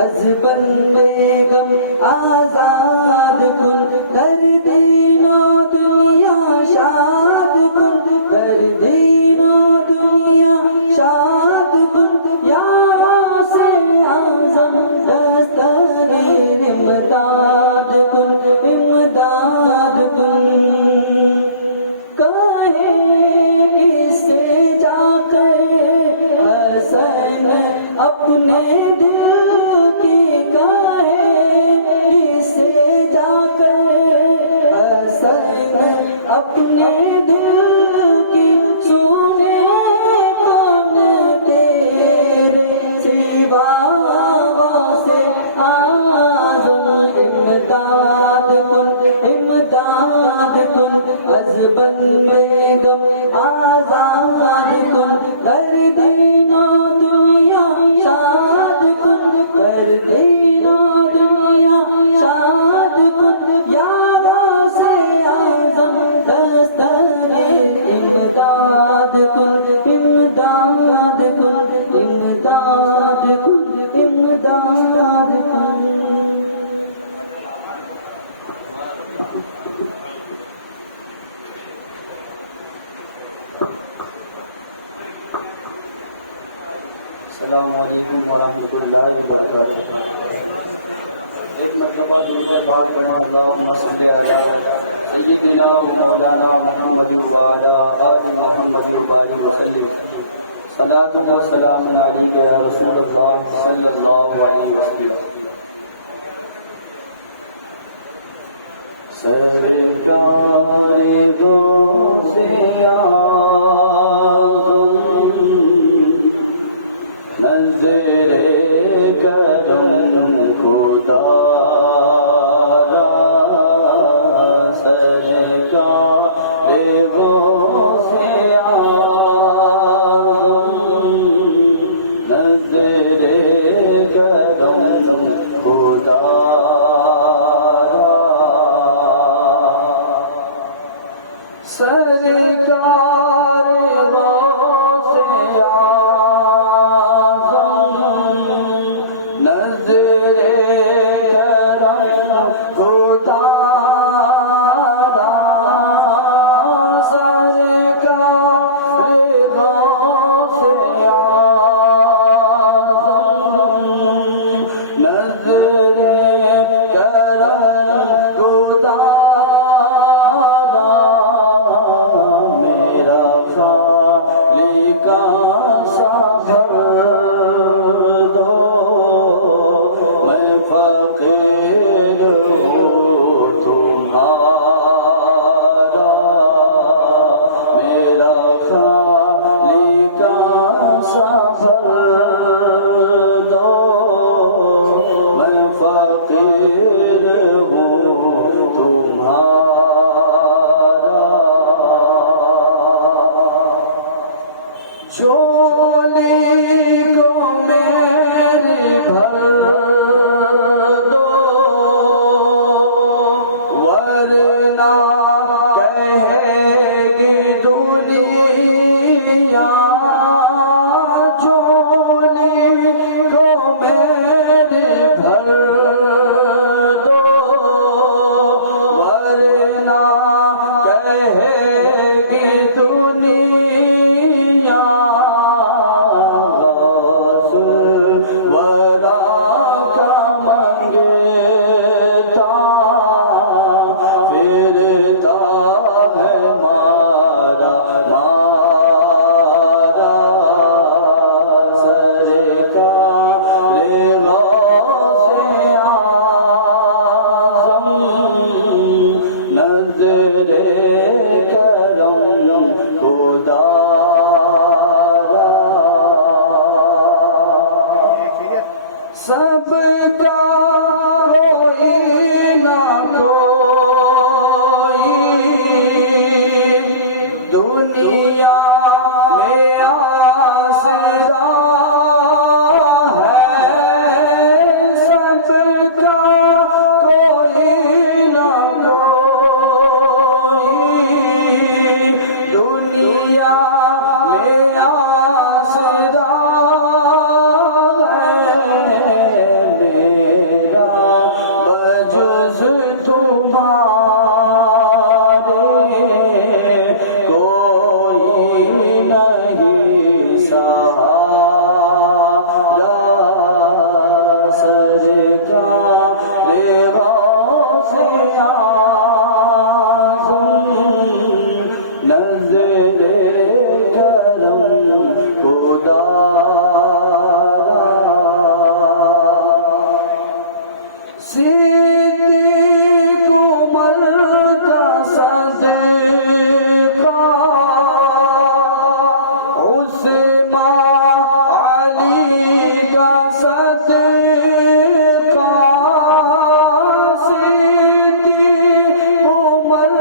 از بندے غم آزاد کن، در دین و دنیا شاد کن، در دین و دنیا شاد کن، یا سے اعظم دستگیر امداد کن، امداد کن۔ کہے کس سے جا کر حسین اپنے دل کی، کہے کس سے جا کر حسین اپنے دل کی، سنے کون تیرے سوا سے اعظم امداد کن، امداد کن، از بندے غم آزاد کن، در دین و دنیا شاد کن، در دین و دنیا شاد کن، یا سے اعظم دستگیر امداد کن، امداد کن، امداد کن، امداد کن۔ السلام علیکم ورحمۃ اللہ وبرکاتہ۔ ایک مرتبہ دوسرے بات میں اللہم صلی علی سیدنا و مولانا محمد وعلی آل محمد وسلم۔ صلاۃ و سلام علیک یا رسول اللہ صلی اللہ علیہ وسلم۔ سرکار غوث اعظم نظر کرم خدا را، سرکار غوث اعظم نظر کرم خدا را، سرکار غوث صدیق عمر کا صدقہ عثمان علی کا صدقہ صدیق عمر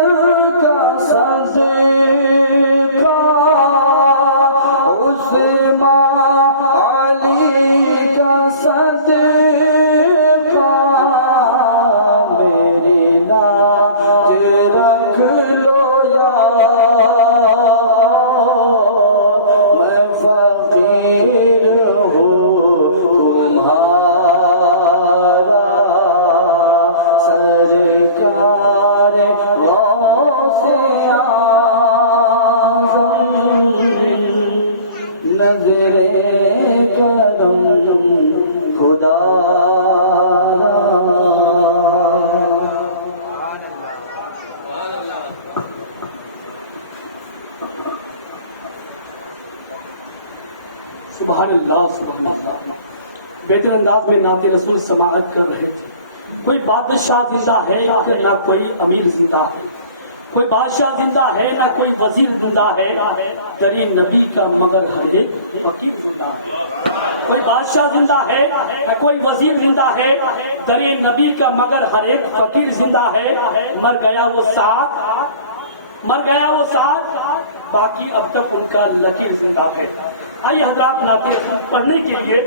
کا صدقہ عثمان علی کا صدقہ میری لاج رکھ لو یا میں فقیر ہوں تمہارا سرکار غوث اعظم نظر کرم خدا سبحان اللہ سبحان اللہ. بہتر انداز میں نعت رسول سماعت کر رہے تھے. کوئی بادشاہ زندہ ہے کہ نہ کوئی امیر زندہ ہے، کوئی بادشاہ زندہ ہے نہ کوئی وزیر زندہ ہے، دری نبی کا مگر ہر ایک فقیر زندہ ہے. کوئی بادشاہ زندہ ہے نہ کوئی وزیر زندہ ہے، دری نبی کا مگر ہر ایک فقیر زندہ ہے. مر گیا وہ ساتھ باقی اب تک ان کا لکیر زندہ ہے. آئیے حضرات نعتیں پڑھنے کے لیے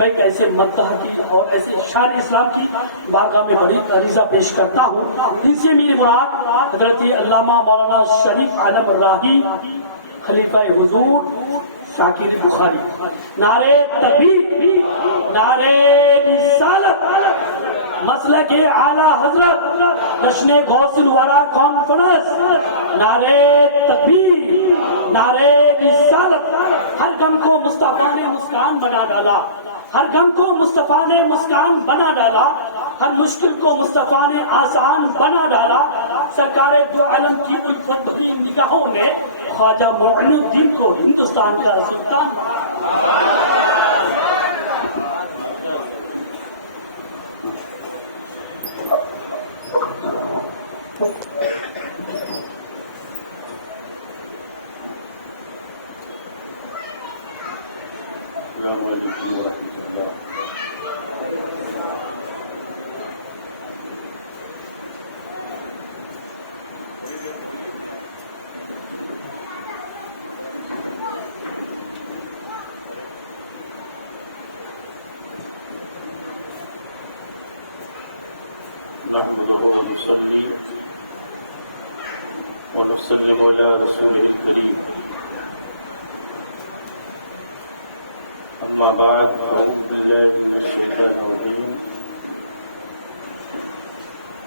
میں ایسے مدح کی اور ایسے شان اسلام کی بارگاہ میں بڑی عریضہ پیش کرتا ہوں. ان سے میری مراد حضرت علامہ مولانا شریف عالم راہی خلیفہ حضور شاکر بخاری. نعرے تکبیر، نعرے رسالت، مسلک اعلیٰ حضرت، جشن غوث الورا کانفرنس. نعرے تکبیر، نعرے رسالت. ہر غم کو مصطفیٰ نے مسکان بنا ڈالا، ہر غم کو مصطفیٰ نے مسکان بنا ڈالا، ہر مشکل کو مصطفیٰ نے آسان بنا ڈالا. سرکار دو عالم کی الفت کی نگاہوں نے خواجہ معین الدین کو ہندوستان کا سلطان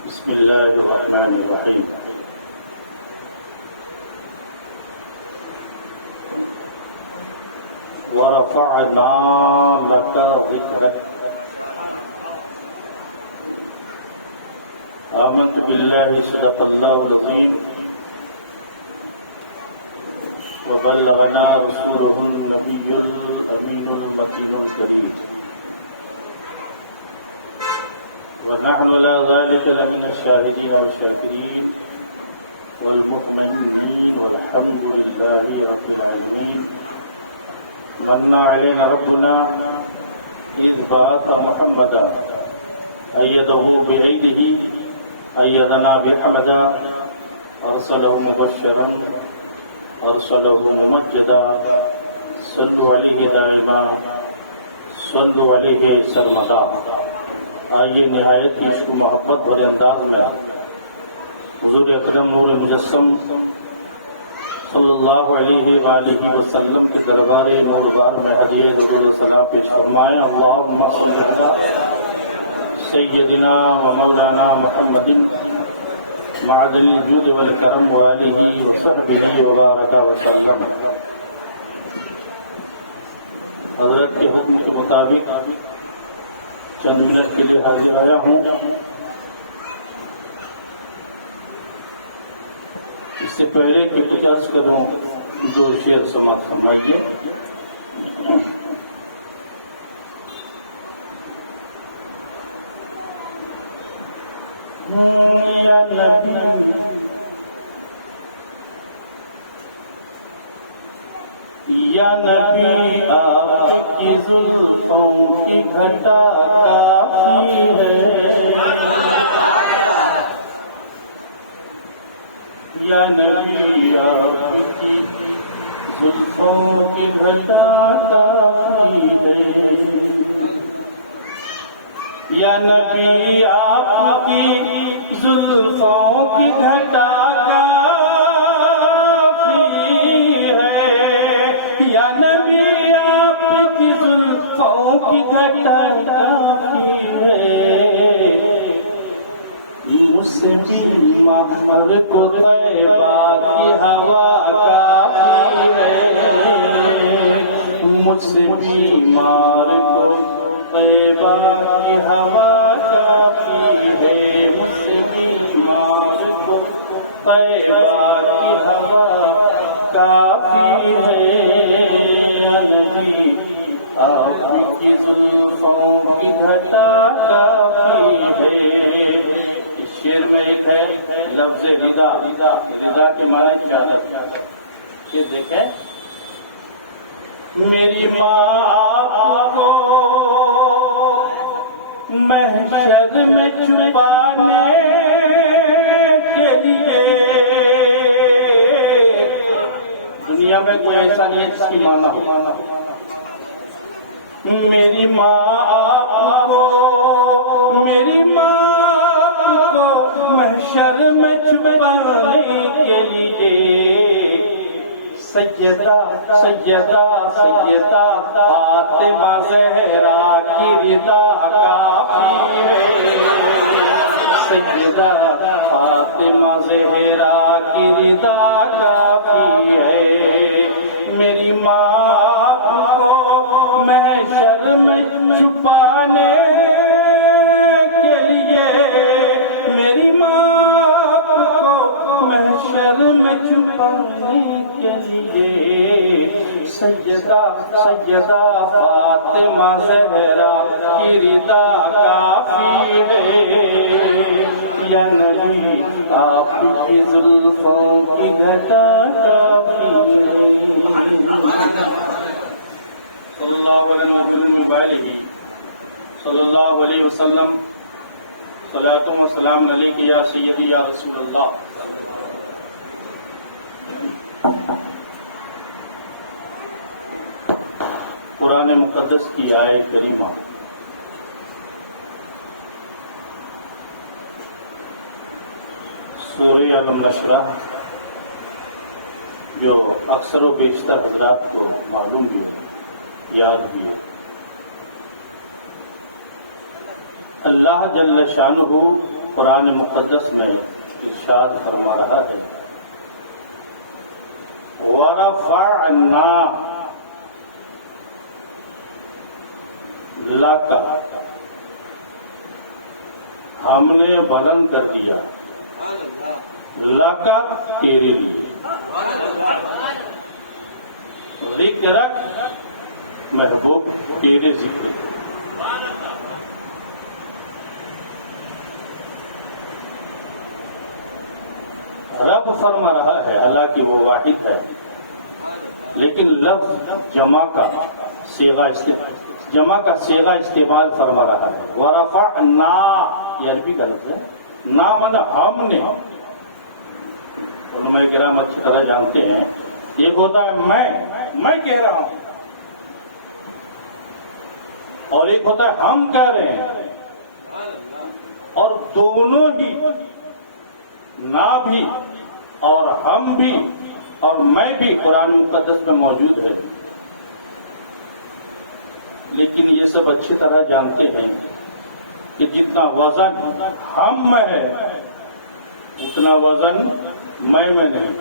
بسم اللہ الرحمن الرحیم. ورفعنا لك ذكرك. آمنت بالله صدق الله العظيم وبلغنا رسوله النبي الأمين المكين الكريم ونحن على ذلك لمن الشاهدين والشاكرين والمؤمنين والحمد لله رب العالمين. من علينا ربنا إذ بعث محمدا أيده بأيده أيدنا بحمدا أرسله مبشرا أرسله ممجدا. صلوا عليه دائما صلوا عليه سرمدا. آئیے نہایت کی عشق و محبت بڑے انداز میں حضور اکرم نور مجسم صلی اللہ علیہ وآلہ وسلم کے دربار نوردار میں ہدیہ درود سلام پیش فرمائیں. اللہم صلی علی سیدنا و مولانا محمد معدل الجود والکرم وآلہ وصحبہ وبارک وسلم. حضرت کے حکم کے مطابق چند منٹ کے لیے حاضر آیا ہوں. اس سے پہلے کہ کچھ عرض کروں دو شعر سماعت فرمائیے. یا نبی یا نبی آپ کی زلفوں کی گھٹا کافی ہے یا نبی آپ کی زلفوں کی گھٹا کافی ہے یا نبی آپ کی زلفوں کی گھٹا کی گھٹا ہے مسلم محمد کو طیبہ کی ہوا کافی ہے مجھ سے بیمار کو طیبہ کی ہوا کافی ہے مجھ سے بیمار کو طیبہ کی ہوا کافی ہے آپ کی زلفوں کی گھٹا کافی ہے شعر میں ایک ہے لفظ رضا رضا کے معنی کیا ہے یہ دیکھیں میری ماں آپ کو محشر میں چھپانے کے لیے دنیا میں کوئی ایسا نہیں ہے جس کی مانا ہو میری ماں آپ کو میری ماں آپ کو محشر میں چھپانے کے لیے سیدہ سیدہ سیدہ فاطمہ زہرا کی رضا کافی ہے سیدہ فاطمہ زہرا کی رضا کافی ہے میری ماں محشر میں چھپانے کے لیے میری ماں کو محشر میں چھپانے کے لیے سیدہ سیدہ فاطمہ زہرا کی رضا کافی ہے یا نبی آپ کی زلفوں کی گھٹا کافی ہے صلی اللہ علیہ وسلم صلاۃ و سلام علیک یا سیدی یا رسول اللہ قرآن مقدس کی آیت کریمہ سورہ علم نشرہ جو اکثر و بیشتر حضرات کو معلوم بھی یاد بھی ہے اللہ جل شانہ قرآن مقدس میں ارشاد فرما رہا ہے وَرَفَعْنَا لَكَ ہم نے بلند کر دیا لَكَ تیرے لیے ذکرک محبوب تیرے ذکر رب فرما رہا ہے اللہ کی وہ واحد ہے لیکن لفظ جمع کا صیغہ استعمال فرما رہا ہے ورفعنا یہ عربی کا لفظ ہے نا من ہم نے علماء کرام اچھی طرح جانتے ہیں ایک ہوتا ہے میں کہہ رہا ہوں اور ایک ہوتا ہے ہم کہہ رہے ہیں اور دونوں ہی نہ بھی اور ہم بھی اور میں بھی قرآن مقدس میں موجود ہے لیکن یہ سب اچھی طرح جانتے ہیں کہ جتنا وزن ہم میں ہے اتنا وزن میں نہیں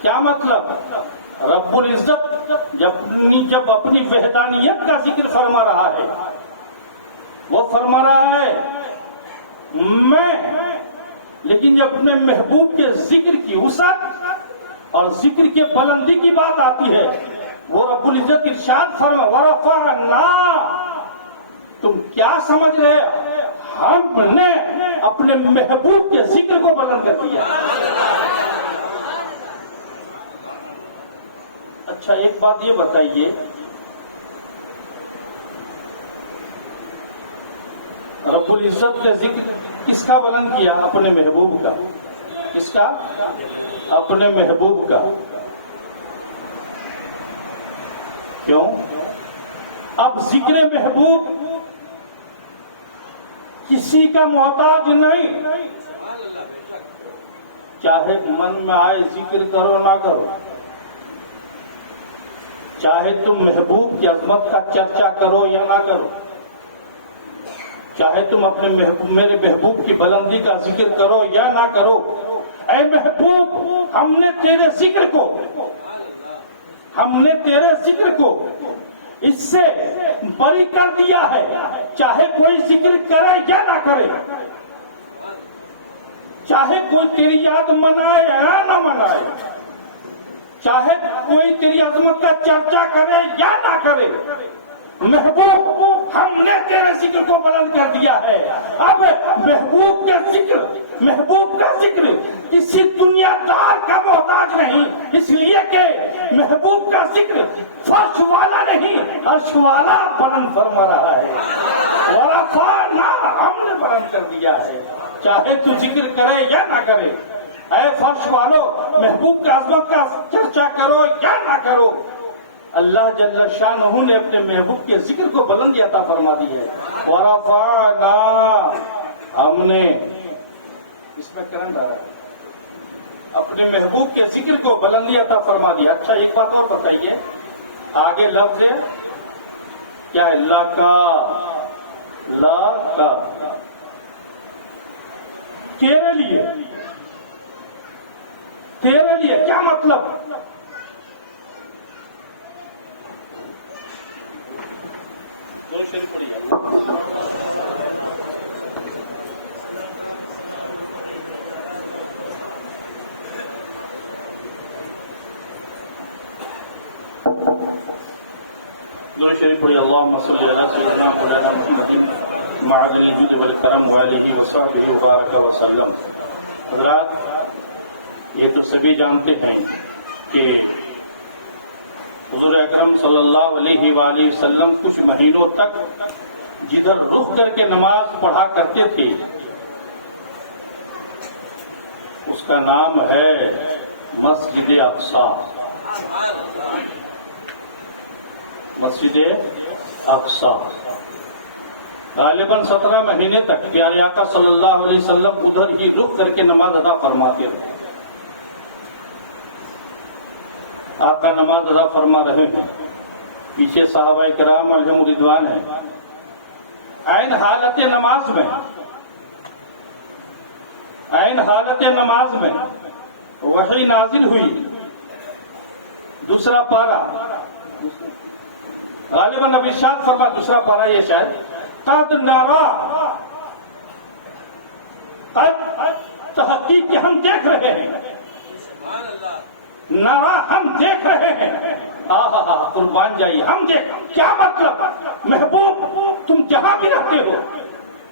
کیا مطلب رب العزت جب اپنی وحدانیت کا ذکر فرما رہا ہے وہ فرما رہا ہے میں لیکن جب اپنے محبوب کے ذکر کی وسعت اور ذکر کے بلندی کی بات آتی ہے وہ رب العزت ارشاد فرما ورفعنا تم کیا سمجھ رہے ہم نے اپنے محبوب کے ذکر کو بلند کر دیا. اچھا ایک بات یہ بتائیے، رب العزت نے ذکر کس کا بلند کیا؟ اپنے محبوب کا. کس کا؟ اپنے محبوب کا. کیوں؟ اب ذکر محبوب کسی کا محتاج نہیں، چاہے من میں آئے ذکر کرو نہ کرو، چاہے تم محبوب کی عظمت کا چرچا کرو یا نہ کرو، چاہے تم اپنے میرے محبوب کی بلندی کا ذکر کرو یا نہ کرو. اے محبوب، ہم نے تیرے ذکر کو اس سے بری کر دیا ہے، چاہے کوئی ذکر کرے یا نہ کرے، چاہے کوئی تیری یاد منائے یا نہ منائے، چاہے کوئی تیری عظمت کا چرچا کرے یا نہ کرے. محبوب، ہم نے تیرے ذکر کو بلند کر دیا ہے. اب محبوب کا ذکر کسی دنیا دار کا محتاج نہیں، اس لیے کہ محبوب کا ذکر فرش والا نہیں، عرش والا بلند فرما رہا ہے. ورفعنا، ہم نے بلند کر دیا ہے، چاہے تو ذکر کرے یا نہ کرے. اے فرش والو، محبوب کی عظمت کا چرچا کرو یا نہ کرو، اللہ جل شانہ نے اپنے محبوب کے ذکر کو بلندی عطا فرما دی ہے. ورفعنا، ہم نے، اس میں کرنٹ آ رہا ہے، اپنے محبوب کے ذکر کو بلندی عطا فرما دی. اچھا ایک بات اور بتائیے، آگے لفظ ہے کیا ہے؟ لا کا تیرے لیے کیا مطلب؟ شریف پڑھی، اللہم صلی علی سیدنا مولانا محمد وعلی الجود والکرم وآلہ وصحبہ وبارک وسلم. حضرات، یہ تو سبھی جانتے ہیں کہ حضور اکرم صلی اللہ علیہ وآلہ وسلم کچھ مہینوں تک جدھر رخ کر کے نماز پڑھا کرتے تھے اس کا نام ہے مسجد اقصی. مسجد اقصی غالباً 17 مہینے تک پیارے آقا صلی اللہ علیہ وسلم ادھر ہی رک کر کے نماز ادا فرماتے رہے. آقا نماز ادا فرما رہے ہیں، پیچھے صحابہ کرام علیہم رضوان ہیں. عین حالت نماز میں وحی نازل ہوئی. دوسرا پارہ غالباً اب ارشاد فرما، دوسرا پارہ یہ شاید قد نرا، تحقیق ہم دیکھ رہے ہیں، نرا ہم دیکھ رہے ہیں. قربان جائیے، ہم دیکھ. کیا مطلب؟ محبوب تم جہاں بھی رہتے ہو،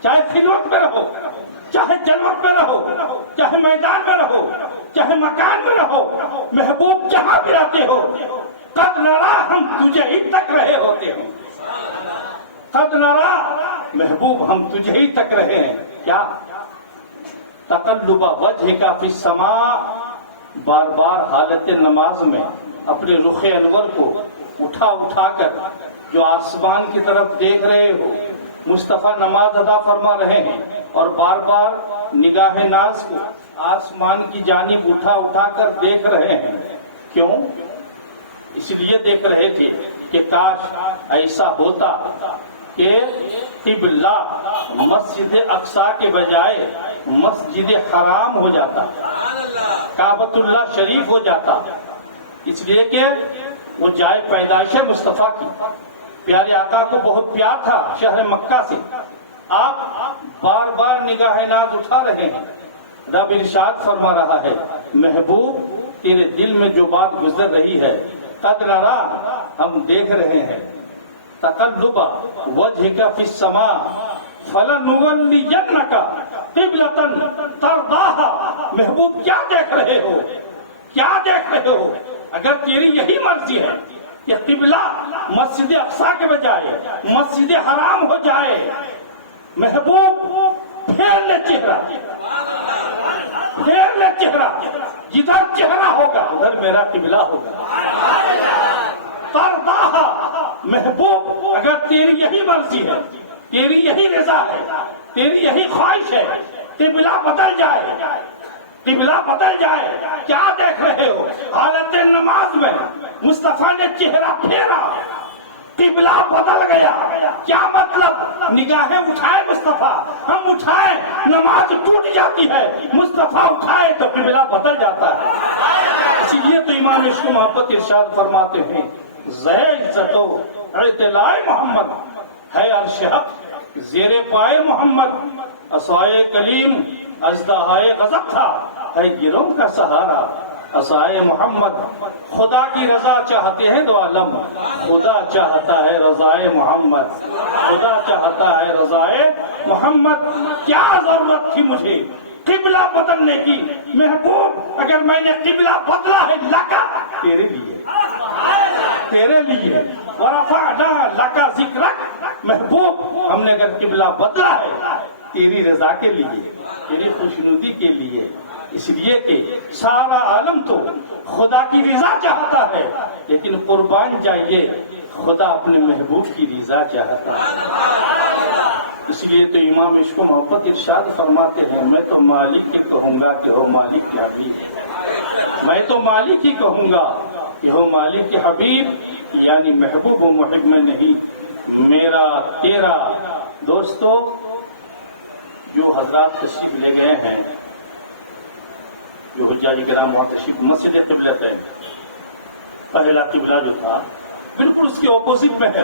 چاہے خلوت میں رہو، چاہے جلوت میں رہو، چاہے میدان میں رہو، چاہے مکان میں رہو، محبوب جہاں بھی رہتے ہو، قد نرا ہم تجھے ہی تک رہے ہوتے ہیں. قد نرا، محبوب ہم تجھے ہی تک رہے ہیں. کیا؟ تقلب وجہ کا فی السماء، بار بار حالت نماز میں اپنے رخ انور کو اٹھا کر جو آسمان کی طرف دیکھ رہے ہو. مصطفیٰ نماز ادا فرما رہے ہیں اور بار بار نگاہ ناز کو آسمان کی جانب اٹھا کر دیکھ رہے ہیں. کیوں؟ اس لیے دیکھ رہے تھے کہ کاش ایسا ہوتا کہ قبلہ مسجد اقصی کے بجائے مسجد حرام ہو جاتا، کعبۃ اللہ شریف ہو جاتا. اس لیے کہ وہ جائے پیدائش مصطفیٰ کی. پیارے آقا کو بہت پیار تھا شہر مکہ سے. آپ بار بار نگاہ ناز اٹھا رہے ہیں. رب ارشاد فرما رہا ہے، محبوب تیرے دل میں جو بات گزر رہی ہے، قد نرا ہم دیکھ رہے ہیں. تقلب وجہ کا فی السماء، فَلَنُوَلِّيَنَّكَ قِبْلَةً تَرْضَاهَا محبوب کیا دیکھ رہے ہو؟ کیا دیکھ رہے ہو؟ اگر تیری یہی مرضی ہے کہ قبلہ مسجد اقصی کے بجائے مسجد حرام ہو جائے، محبوب پھیر لے چہرہ، پھیر لے چہرہ، جدھر چہرہ ہوگا ادھر میرا قبلہ ہوگا۔ ترضاها محبوب اگر تیری یہی مرضی ہے، تیری یہی رضا ہے، تیری یہی خواہش ہے، قبلہ بدل جائے، قبلہ بدل جائے، کیا دیکھ رہے ہو؟ حالت نماز میں مصطفیٰ نے چہرہ پھیرا، قبلہ بدل گیا، کیا مطلب؟ نگاہیں اٹھائے مصطفیٰ، ہم اٹھائے نماز ٹوٹ جاتی ہے، مصطفیٰ اٹھائے تو قبلہ بدل جاتا ہے۔ اسی لیے تو امام عشق و محبت ارشاد فرماتے ہیں، زہ عزت و اعتلاء محمد ہے عرش حق زیر پائے محمد، عصائے کلیم اژدہائے غضب تھا ہے گروہ کا سہارا، عصائے محمد۔ خدا کی رضا چاہتے ہیں دو عالم، خدا چاہتا ہے رضائے محمد، خدا چاہتا ہے رضائے محمد۔ کیا ضرورت تھی مجھے قبلہ بدلنے کی؟ محبوب اگر میں نے قبلہ بدلا ہے لکا تیرے لیے، تیرے لیے، ورفعنا لکا ذکرک محبوب ہم نے اگر قبلہ بدلا ہے تیری رضا کے لیے، تیری خوشنودی کے لیے، اس لیے کہ سارا عالم تو خدا کی رضا چاہتا ہے، لیکن قربان جائیے خدا اپنے محبوب کی رضا چاہتا ہے۔ اس لیے تو امام عشق و محبت ارشاد فرماتے ہیں، میں تو مالک ہی کہوں گا کہ ہو مالک کے حبیب، میں تو مالک ہی کہوں گا کہ ہو مالک کے حبیب، یعنی محبوب و محب میں نہیں، میرا تیرا۔ دوستو جو حضرات تشریف لے گئے ہیں، جو حجاج کرام وہاں تشریف، مسجد قبلہ ہے، پہلا قبلہ جو تھا بالکل اس کے اپوزٹ میں ہے،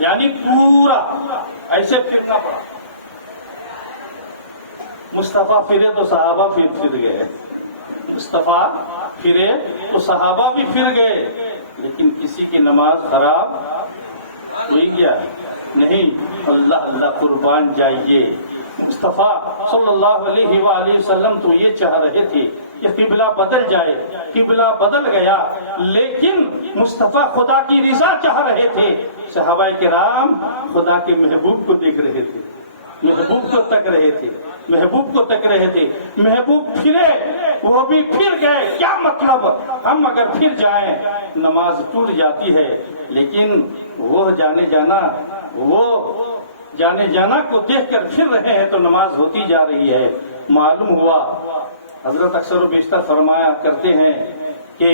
یعنی پورا ایسے پھرنا پڑا۔ مصطفیٰ پھرے تو صحابہ پھر گئے، مصطفیٰ پھرے تو صحابہ بھی پھر گئے، لیکن کسی کی نماز خراب ہوئی گیا نہیں۔ اللہ اللہ قربان جائیے، مصطفیٰ صلی اللہ علیہ وآلہ وسلم تو یہ چاہ رہے تھے کہ قبلہ بدل جائے، قبلہ بدل گیا، لیکن مصطفیٰ خدا کی رضا چاہ رہے تھے۔ صحابہ کرام خدا کے محبوب کو دیکھ رہے تھے، محبوب کو تک رہے تھے، محبوب کو تک رہے تھے۔ محبوب پھرے وہ بھی پھر گئے، کیا مطلب؟ ہم اگر پھر جائیں نماز ٹوٹ جاتی ہے، لیکن وہ جانے جانا کو دیکھ کر پھر رہے ہیں تو نماز ہوتی جا رہی ہے۔ معلوم ہوا، حضرت اکثر و بیشتر فرمایا کرتے ہیں کہ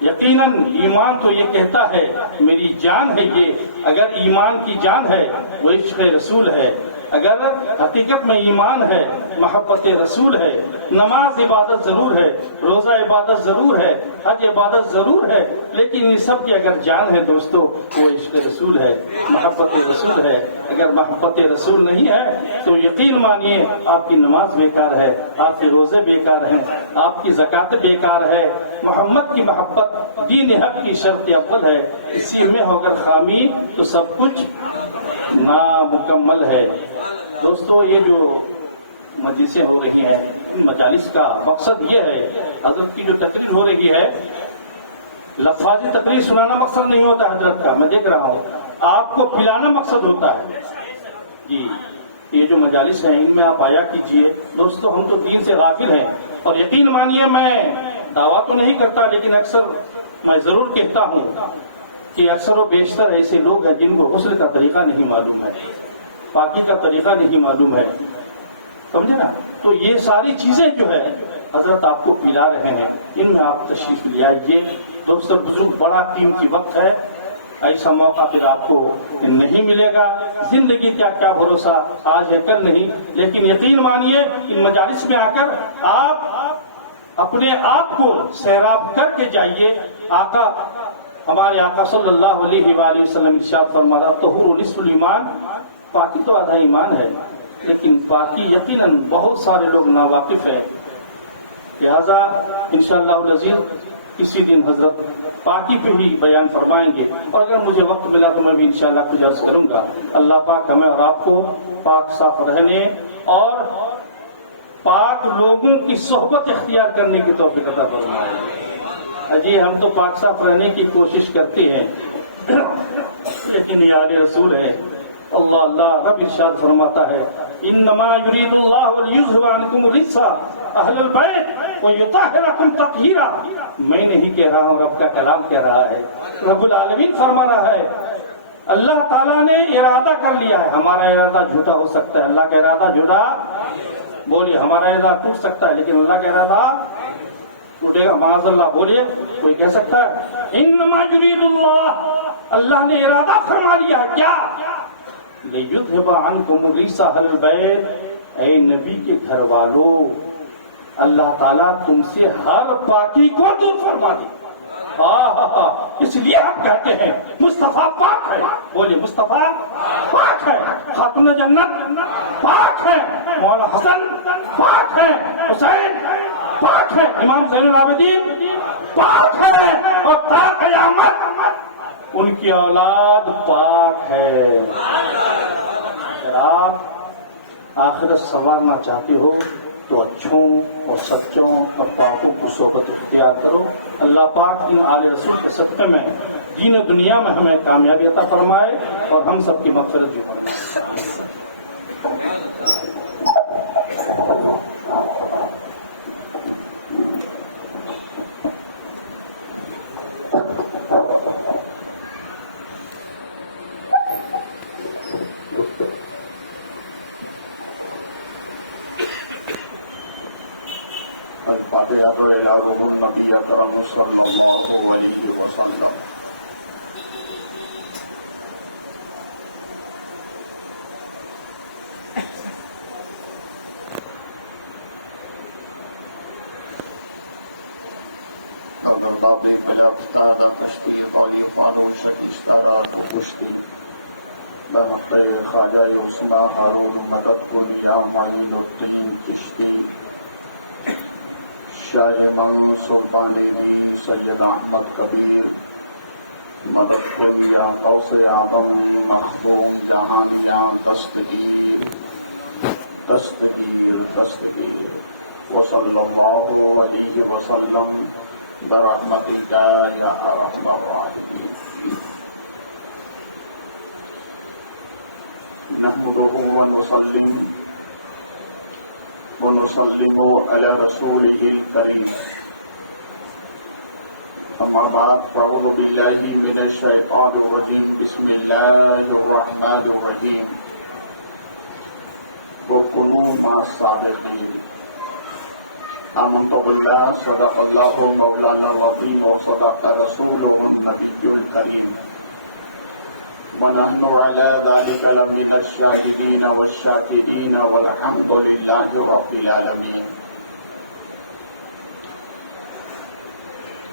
یقیناً ایمان تو یہ کہتا ہے میری جان ہے یہ، اگر ایمان کی جان ہے وہ عشق رسول ہے، اگر حقیقت میں ایمان ہے محبت رسول ہے۔ نماز عبادت ضرور ہے، روزہ عبادت ضرور ہے، حج عبادت ضرور ہے، لیکن یہ سب کی اگر جان ہے دوستو وہ عشق رسول ہے، محبت رسول ہے۔ اگر محبت رسول نہیں ہے تو یقین مانیے آپ کی نماز بیکار ہے، آپ کے روزے بیکار ہیں، آپ کی زکوٰۃ بیکار ہے۔ محمد کی محبت دین حق کی شرط اول ہے، اسی میں ہو کر خامی تو سب کچھ نامکمل ہے۔ دوستو یہ جو مجلسیں ہو رہی ہیں، مجالس کا مقصد یہ ہے، حضرت کی جو تقریر ہو رہی ہے، لفاظی تقریر سنانا مقصد نہیں ہوتا حضرت کا، میں دیکھ رہا ہوں، آپ کو پلانا مقصد ہوتا ہے۔ جی یہ جو مجالس ہیں ان میں آپ آیا کیجیے۔ دوستو ہم تو دین سے غافل ہیں، اور یقین مانیے میں دعویٰ تو نہیں کرتا، لیکن اکثر میں ضرور کہتا ہوں کہ اکثر و بیشتر ایسے لوگ ہیں جن کو غسل کا طریقہ نہیں معلوم ہے، پاکی کا طریقہ نہیں معلوم ہے، سمجھے نا؟ تو یہ ساری چیزیں جو ہے حضرت آپ کو پلا رہے ہیں، ان میں آپ تشریف لے آئیے۔ دوستو بزرگ بڑا قیمتی وقت ہے، ایسا موقع پھر آپ کو نہیں ملے گا۔ زندگی کا کیا بھروسہ، آج ہے کل نہیں، لیکن یقین مانیے ان مجالس میں آ کر آپ اپنے آپ کو سیراب کر کے جائیے۔ آقا ہمارے آقا صلی اللہ علیہ وآلہ وسلم ارشاد فرمایا، الطہور نصف الایمان، پاکی تو آدھا ایمان ہے، لیکن پاکی یقیناً بہت سارے لوگ ناواقف ہیں، لہذا انشاءاللہ العزیز اسی دن حضرت پاکی پہ ہی بیان فرمائیں گے، اور اگر مجھے وقت ملا تو میں بھی انشاءاللہ کچھ عرض کروں گا۔ اللہ پاک ہمیں اور آپ کو پاک صاف رہنے اور پاک لوگوں کی صحبت اختیار کرنے کی توفیق عطا فرمائے۔ اجی ہم تو پاک صاف رہنے کی کوشش کرتے ہیں لیکن یہ آل رسول ہے۔ اللہ رب ارشاد فرماتا ہے انما یرید اللہ لیذھب عنکم الرجس اہل البیت ویطہرکم تطہیرا۔ میں نہیں کہہ رہا ہوں، رب کا کلام کہہ رہا ہے، رب العالمین فرما رہا ہے۔ اللہ تعالیٰ نے ارادہ کر لیا ہے، ہمارا ارادہ جھوٹا ہو سکتا ہے، اللہ کا ارادہ جھوٹا بولیے، ہمارا ارادہ ٹوٹ سکتا ہے لیکن اللہ کا ارادہ ٹوٹے گا معاذ اللہ۔ بولیے کوئی کہہ سکتا ہے انما یرید اللہ، اللہ نے ارادہ فرما لیا ہے کیا؟ لیذھب عنکم الرجس اہل البیت، اے نبی کے گھر والوں اللہ تعالیٰ تم سے ہر پاکی کو دور فرما دے۔ اس لیے ہم کہتے ہیں مصطفیٰ پاک ہے، بولیے مصطفیٰ پاک ہے، خاتون جنت پاک ہے، مولا حسن پاک ہے، حسین پاک ہے، امام زین العابدین پاک ہے، اور تا قیامت ان کی اولاد پاک ہے۔ اگر آپ آخرت سنوارنا چاہتے ہو تو اچھوں اور سچوں اور پاکوں کو صحبت اختیار کرو۔ اللہ پاک ان آل رسول کے صدقے میں دین و دنیا میں ہمیں کامیابی عطا فرمائے اور ہم سب کی مغفرت بھی فرمائے۔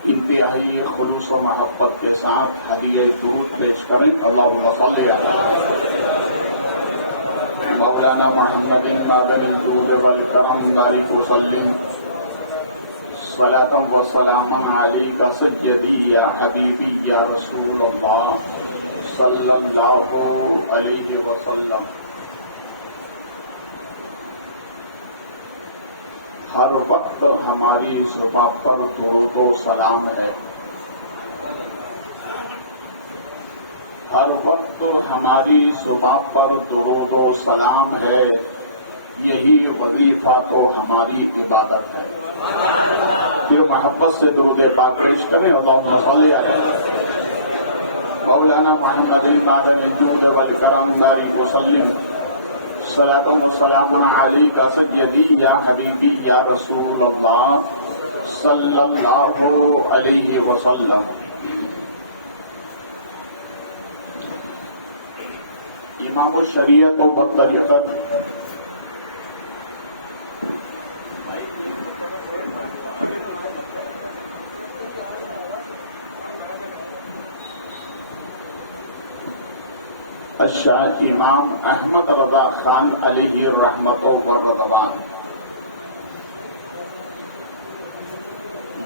انتہائی خلوص و محبت کے ساتھ ہدیہ دودھ پیش کریں۔ اللہم صل علی مولانا محمد معدن الجود والکرم بارک وسلم صلاۃ و سلاما علیک سیدی یا حبیبی یا رسول اللہ صلی اللہ علیہ وسلم۔ ہر وقت ہماری زبان پر درود و سلام ہے، ہر وقت ہماری زبان پر درود و سلام ہے، یہی وظیفہ تو ہماری عبادت ہے۔ پھر محبت سے درود پاک پیش کریں۔ اللہم صل علی مولانا محمد المعدن الجود والکرم بارک وسلم صلاۃ و سلام علیک سیدی یا حبیبی یا رسول اللہ صلی اللہ علیہ وسلم۔ امام الشریعت و بالطریقت الشاہ امام احمد رضا خان علیہ رحمت و رضوان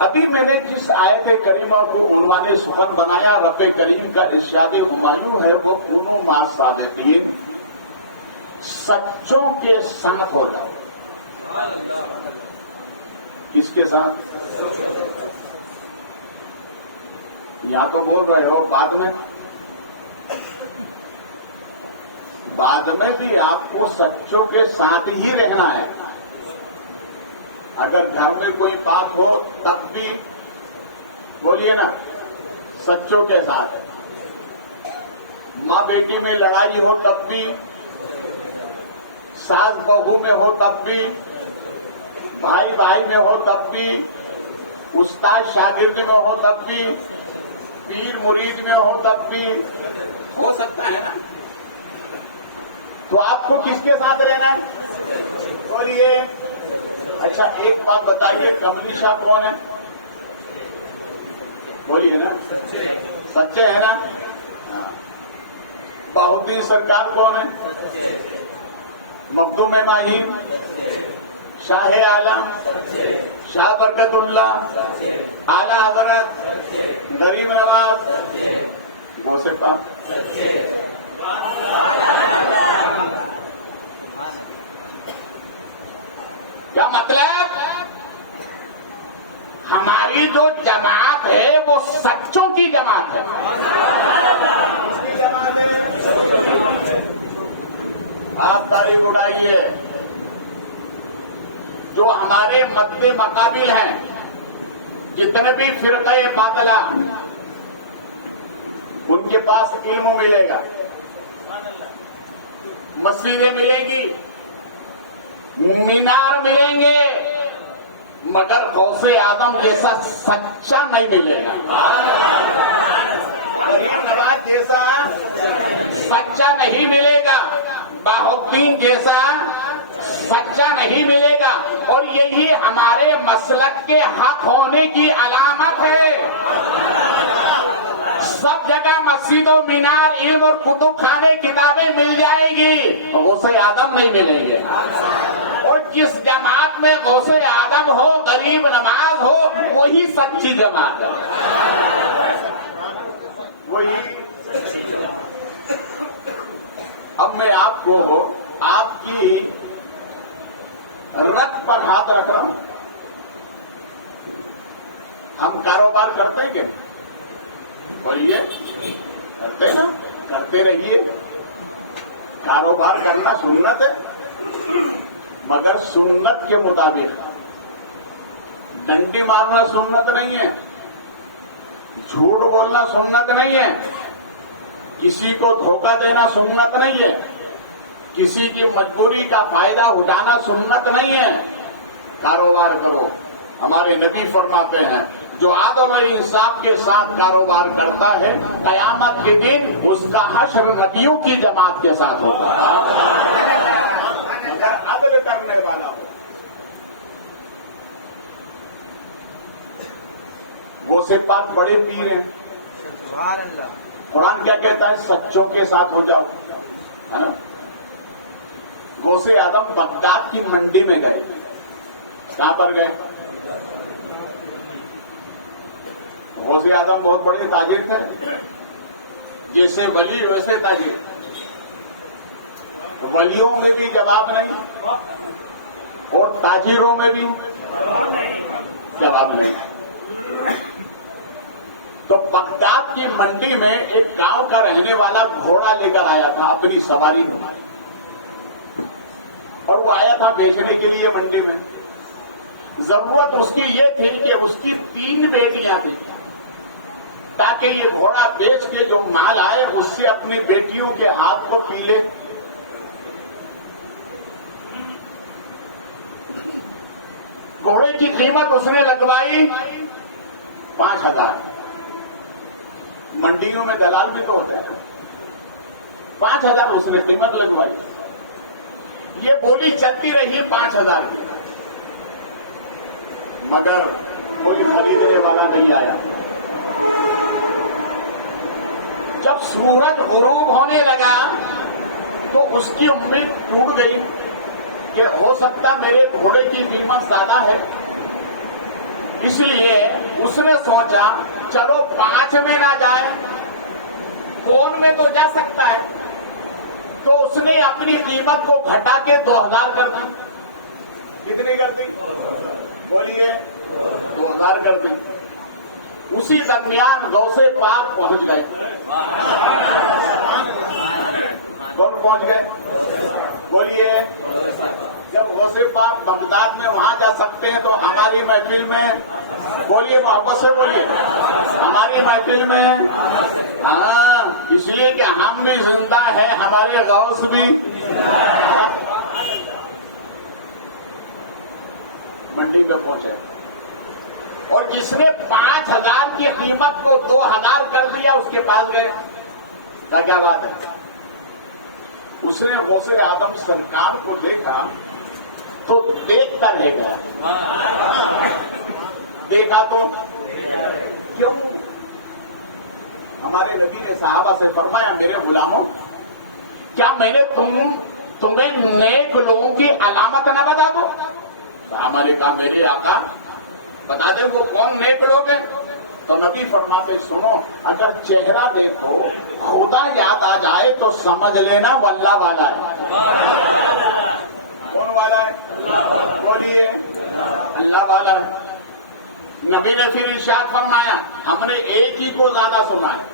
ابھی میں نے جس آیت کریمہ کو عنوان سخن بنایا رب کریم کا ارشاد ہمایوں ہے وہ کونوا مع الصادقین، سچوں کے ساتھ ہو جاؤ۔ کس کے ساتھ؟ یا تو بول رہے ہو بعد میں بھی آپ کو سچوں کے ساتھ ہی رہنا ہے۔ اگر گھر میں کوئی بات ہو تب بھی بولیے نا سچوں کے ساتھ ہے، ماں بیٹی میں لڑائی ہو تب بھی، ساس بہو میں ہو تب بھی، بھائی بھائی میں ہو تب بھی، استاد شاگرد میں ہو تب بھی، پیر مرید میں ہو تب بھی ہو سکتا ہے نا۔ تو آپ کو کس کے ساتھ رہنا ہے؟ بولیے۔ اچھا ایک بات بتائیے، کملی شاہ کون ہے؟ بولیے نا، سچے ہیں نا؟ بہودین سرکار کون ہے؟ مخدوم ماہی، شاہ عالم، شاہ برکت اللہ، اعلیٰ حضرت غریب نواز، کون سے بات؟ کیا مطلب؟ ہماری جو جماعت ہے وہ سچوں کی جماعت ہے۔ آپ تاریخ اڑائیے، جو ہمارے مد مقابل ہیں جتنے بھی فرقہ باطلہ، ان کے پاس علم ملے گا، مسجدیں ملے گی، مینار ملیں گے، مگر غوث اعظم جیسا سچا نہیں ملے گا، غریب نواز جیسا سچا نہیں ملے گا، بہودین جیسا سچا نہیں ملے گا۔ اور یہی ہمارے مسلک کے حق ہونے کی علامت ہے۔ سب جگہ مسجد و مینار، علم اور کتب خانے، کتابیں مل جائیں گی، غوث اعظم نہیں ملیں گے۔ اور جس جماعت میں غوث اعظم ہو، غریب نواز ہو، وہی سچی جماعت ہے، وہی۔ اب میں آپ کو آپ کی رت پر ہاتھ رکھ رہا ہوں۔ ہم کاروبار کرتے ہیں کیا؟ بولیے، کرتے ہیں، کرتے رہیے۔ کاروبار کرنا سنت ہے، مگر سنت کے مطابق۔ ڈنڈی مارنا سنت نہیں ہے، جھوٹ بولنا سنت نہیں ہے، کسی کو دھوکہ دینا سنت نہیں ہے، کسی کی مجبوری کا فائدہ اٹھانا سنت نہیں ہے۔ کاروبار کرو، ہمارے نبی فرماتے ہیں جو عدل اور انصاف کے ساتھ کاروبار کرتا ہے قیامت کے دن اس کا حشر نبیوں کی جماعت کے ساتھ ہوتا ہے۔ مگر عدل کرنے والا ہو۔ وہ سے پاک بڑے پیر ہیں، قرآن کیا کہتا ہے؟ سچوں کے ساتھ ہو جاؤ۔ غوث اعظم بغداد کی منڈی میں گئے، کہاں پر گئے؟ غوث اعظم بہت بڑے تاجر تھے، جیسے ولی ویسے تاجر۔ ولیوں میں بھی جواب نہیں اور تاجروں میں بھی جواب نہیں۔ تو بغداد کی منڈی میں ایک گاؤں کا رہنے والا گھوڑا لے کر آیا تھا اپنی سواری، اور وہ آیا تھا بیچنے کے لیے منڈی میں۔ ضرورت اس کی یہ تھی کہ اس کی 3 بیٹیاں تھیں، تاکہ یہ گھوڑا بیچ کے جو مال آئے اس سے اپنی بیٹیوں کے ہاتھ کو پی لے۔ گھوڑے کی قیمت اس نے لگوائی 5,000۔ منڈیوں میں دلال بھی تو ہوتے ہیں، 5,000 اس نے قیمت لگوائی۔ یہ بولی چلتی رہی 5,000 کی، مگر کوئی خریدنے والا نہیں آیا۔ جب سورج غروب ہونے لگا تو اس کی امید ٹوٹ گئی کہ ہو سکتا میرے گھوڑے کی قیمت زیادہ ہے، اس لیے اس نے سوچا چلو 5 میں نہ جائے، فون میں تو جا سکتا ہے، تو اس نے اپنی قیمت کو گھٹا کے 2000 کر دی. کتنی کر دی؟ بولیے 2000 کر دی. اسی درمیان غوث پاک پہنچ گئے. کون پہنچ گئے؟ بولیے. جب غوث پاک بغداد میں وہاں جا سکتے ہیں تو ہماری محفل میں، بولیے محبت سے بولیے، ہماری محفل میں، ہاں، اس لیے کہ ہم بھی زندہ ہیں، ہمارے غوث بھی. منڈی پہ پہنچے اور جس نے 5000 کی قیمت کو 2000 کر دیا اس کے پاس گئے. کیا بات ہے؟ اس نے غوث اعظم سرکار کو دیکھا تو دیکھ کر رہ گیا. دیکھا تو کیوں؟ ہمارے نبی نے صحابہ سے فرمایا میرے غلاموں، کیا میں نے تمہیں نیک لوگوں کی علامت نہ بتا دو؟ ہمارے کہا میرے آقا بتا دے وہ کون نیک لوگ ہیں. تو نبی فرماتے سنو، اگر چہرہ دیکھو خدا یاد آ جائے تو سمجھ لینا وہ اللہ والا ہے. کون والا ہے؟ بولیے اللہ والا ہے. نبی نے پھر ارشاد فرمایا، ہم نے ایک ہی کو زیادہ سنا ہے.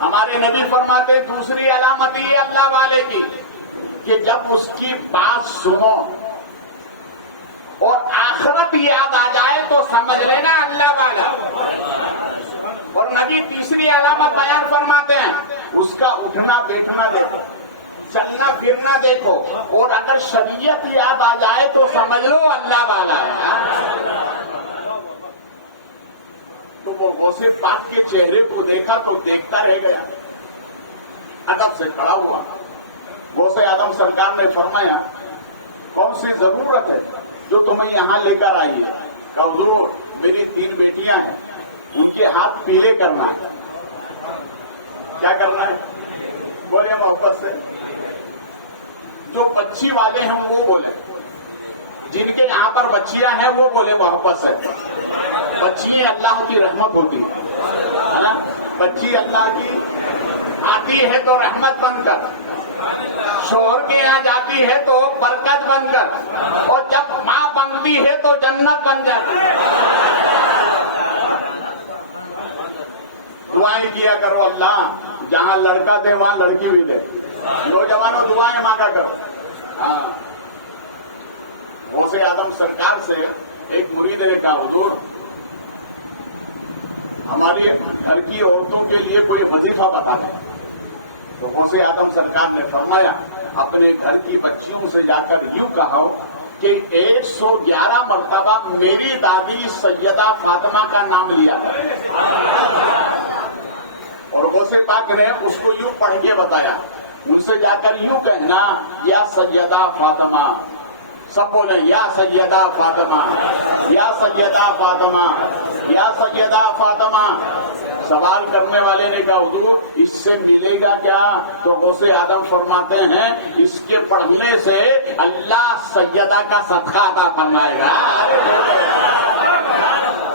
ہمارے نبی فرماتے دوسری علامت یہ اللہ والے کی کہ جب اس کی بات سنو اور آخرت یاد آ جائے تو سمجھ لینا اللہ والا. اور نبی تیسری علامت بیان فرماتے ہیں، اس کا اٹھنا بیٹھنا دیکھو، چلنا پھرنا دیکھو، اور اگر شریعت یاد آ جائے تو سمجھ لو اللہ والا ہے. تو وہ غوث پاک کے چہرے کو دیکھا تو دیکھتا رہ گیا، ادب سے کھڑا ہوا. غوث اعظم سرکار نے فرمایا کون سی ضرورت ہے جو تمہیں یہاں لے کر آئی ہے؟ کہ حضور میری 3 بیٹیاں ہیں، ان کے ہاتھ پیلے کرنا ہے. کیا کرنا ہے؟ بولے محبت سے. جو بچی والے ہیں وہ بولے، جن کے یہاں پر بچیاں ہیں وہ بولے محبت سے. بچی اللہ کی رحمت ہوتی ہے، بچی اللہ کی آتی ہے تو رحمت بن کر، شوہر کے یہاں جاتی ہے تو برکت بن کر، اور جب ماں بنتی ہے تو جنت بن جاتی ہے. دعائیں کیا کرو، اللہ جہاں لڑکا دے وہاں لڑکی بھی دے. نوجوانوں دعائیں مانگا کرو. غوث اعظم سرکار سے ایک مرید نے کہا حضور ہماری گھر کی عورتوں کے لیے کوئی وظیفہ بتا دیں. تو غوث اعظم سرکار نے فرمایا اپنے گھر کی بچیوں سے جا کر یوں کہو کہ 111 مرتبہ میری دادی سیدہ فاطمہ کا نام لیا. اور غوث پاک نے اس کو یوں پڑھ کے بتایا، ان سے جا کر یوں کہنا یا سیدہ فاطمہ. سب بولیں یا سیدہ فاطمہ، یا سیدہ فاطمہ، یا سیدہ فاطمہ. سوال کرنے والے نے کہا حضور اس سے ملے گا کیا؟ تو غوث اعظم فرماتے ہیں اس کے پڑھنے سے اللہ سیدہ کا صدقہ عطا فرمائے گا.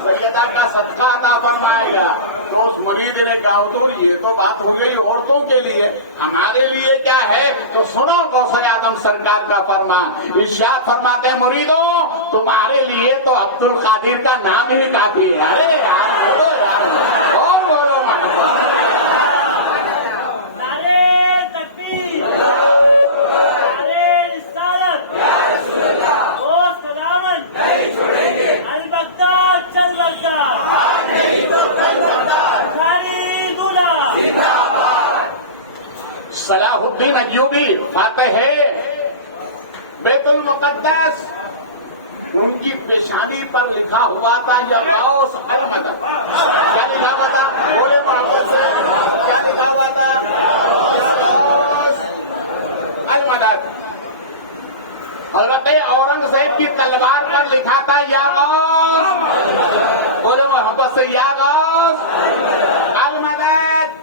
سیدہ کا صدقہ عطا فرمائے گا. تو اس مرید نے کہا حضور یہ تو بات ہو گئی عورتوں کے لیے، ہمارے لیے کیا ہے؟ تو سنو غوث اعظم سرکار کا فرمان. ارشاد فرماتے ہیں مریدوں تمہارے لیے تو عبد القادر کا نام ہی کافی ہے. ارے یار بولو یار، اور بولو محبت. صلاح الدین ایوبی فاتح بیت المقدس، ان کی پیشانی پر لکھا ہوا تھا یا غوث المدد. کیا لکھا ہوا تھا؟ بولے محبت سے. کیا لکھا ہوا تھا؟ غوث المدد. حضرت اورنگزیب کی تلوار پر لکھا تھا یا غوث. بولے محبت سے یا غوث المدد.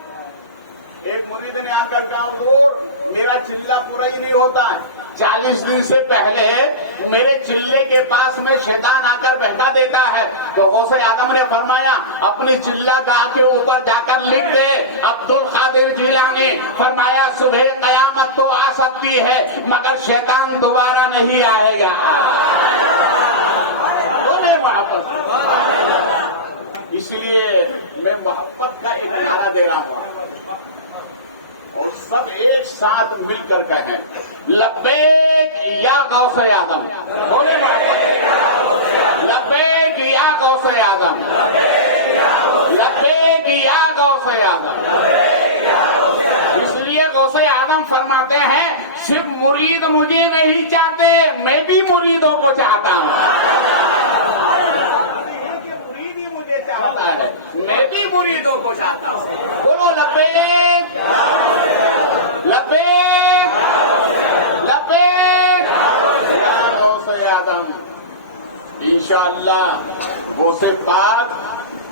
ایک مرید نے آ کر کہا میرا چلہ پورا ہی نہیں ہوتا ہے، 40 دن سے پہلے میرے چلے کے پاس میں شیطان آ کر بہکا دیتا ہے. تو غوث اعظم نے فرمایا اپنی چلہ گاہ کے اوپر جا کر لکھ دے عبد القادر جیلانی. فرمایا صبح قیامت تو آ سکتی ہے مگر شیطان دوبارہ نہیں آئے گا. بولے واپس. اس لیے میں محبت کا اظہار دے رہا ہوں اور سب ایک ساتھ مل کر کہیں لبیک یا غوث اعظم. بولے لبیک یا غوث اعظم. لبیک یا غوث اعظم. اس لیے غوث اعظم فرماتے ہیں صرف مرید مجھے نہیں چاہتے میں بھی مریدوں کو چاہتا ہوں. مرید ہی مجھے چاہتا ہے میں بھی مریدوں کو چاہتا ہوں. بولو لبیک لبیک لبیک یا غوث اعظم. انشاءاللہ غوث پاک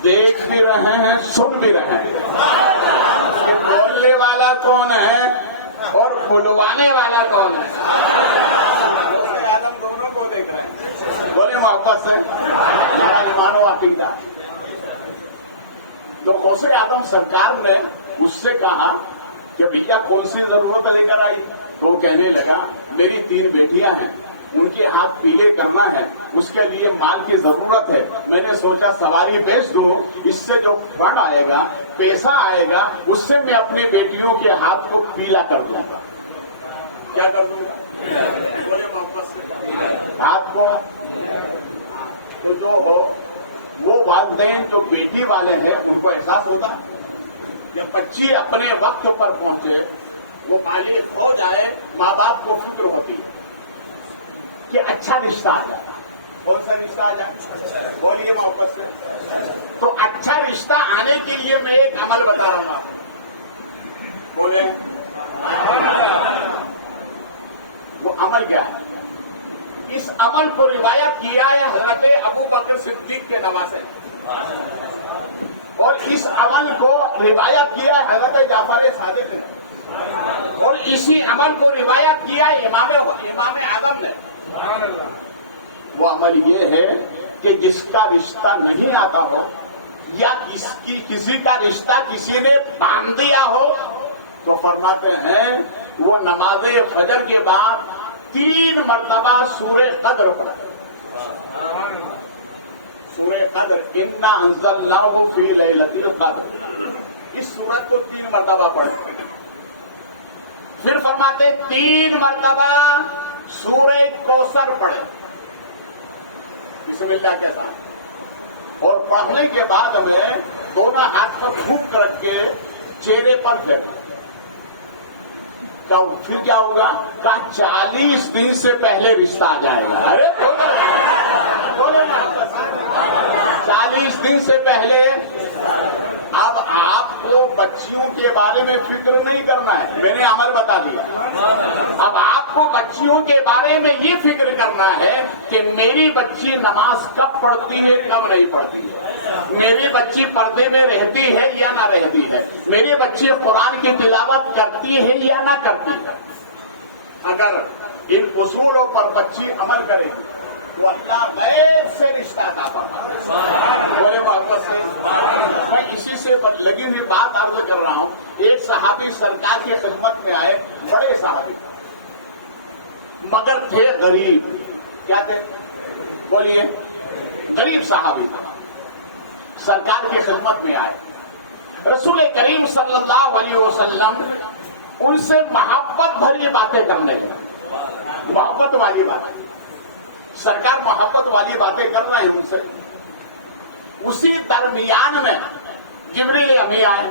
دیکھ بھی رہے ہیں سن بھی رہے ہیں کہ بولنے والا کون ہے اور بلوانے والا کون ہے. غوث اعظم دونوں کو دیکھ رہے ہیں. بولے محبت سے ایمان و عقیدہ. تو غوث اعظم سرکار نے اس سے کہا کہ بھیا کون سی ضرورت لے کر آئی. تو وہ کہنے لگا میری 3 بیٹیاں ہیں ان کے ہاتھ پیلے کرنا ہے اس کے لیے مال کی ضرورت ہے. میں نے سوچا سواری بیچ دو اس سے جو فنڈ آئے گا پیسہ آئے گا اس سے میں اپنی بیٹیوں کے ہاتھ کو پیلا کر دوں گا. کیا کر دوں گا ہاتھ کو جو ہو وہ والدین جو بیٹی والے ہیں ان کو احساس ہوتا ہے کہ بچی اپنے وقت پر پہنچے وہ بالغ ہو جائے ماں باپ کو فکر ہوتی کہ اچھا رشتہ آ جائے. کون سا رشتہ آ جائے بولیے محبت سے. تو اچھا رشتہ آنے کے لیے میں ایک عمل بتا رہا ہوں. بولے وہ عمل کیا ہے. اس عمل کو روایت کیا ہے حضرت ابو بکر صدیق کے نام سے اور اس عمل کو روایت کیا ہے حضرت جعفر صادق نے اور اسی عمل کو روایت کیا ہے امام اعظم نے. وہ عمل یہ ہے کہ جس کا رشتہ نہیں آتا ہو یا کسی کا رشتہ کسی نے باندھ دیا ہو تو فرماتے ہیں وہ نماز فجر کے بعد 3 مرتبہ سورہ قدر پڑھے. سورہ قدر انا انزلناہ فی لیلۃ القدر اس سورت کو 3 مرتبہ پڑھے. پھر فرماتے 3 مرتبہ سورہ کوثر پڑھے بسم اللہ کے ساتھ اور پڑھنے کے بعد میں دونوں ہاتھ پر پھونک رکھ کے چہرے پر پھینکو. پھر کیا ہوگا کہا 40 دن سے پہلے رشتہ آ جائے گا. ارے بولے نا 40 دن سے پہلے. اب آپ کو بچیوں کے بارے میں فکر نہیں کرنا ہے میں نے عمل بتا دیا. اب آپ کو بچیوں کے بارے میں یہ فکر کرنا ہے کہ میری بچی نماز کب پڑھتی ہے کب نہیں پڑھتی ہے. میری بچی پردے میں رہتی ہے یا نہ رہتی ہے. میری بچی قرآن کی تلاوت کرتی ہے یا نہ کرتی ہے. اگر ان اصولوں پر بچی عمل کرے تو اللہ غیب سے رشتہ عطا فرمائے. میں اسی سے لگی ہوئی بات آپ سے کر رہا ہوں. ایک صحابی سرکار کی خدمت میں آئے بڑے صحابی مگر تھے غریب. کیا تھے بولیے غریب صحابی سرکار کی خدمت میں آئے. رسول کریم صلی اللہ علیہ وسلم ان سے محبت بھری باتیں کرنے محبت والی باتیں سرکار محبت والی باتیں کر رہے ہیں ان سے. اسی درمیان میں جبریل امی آئے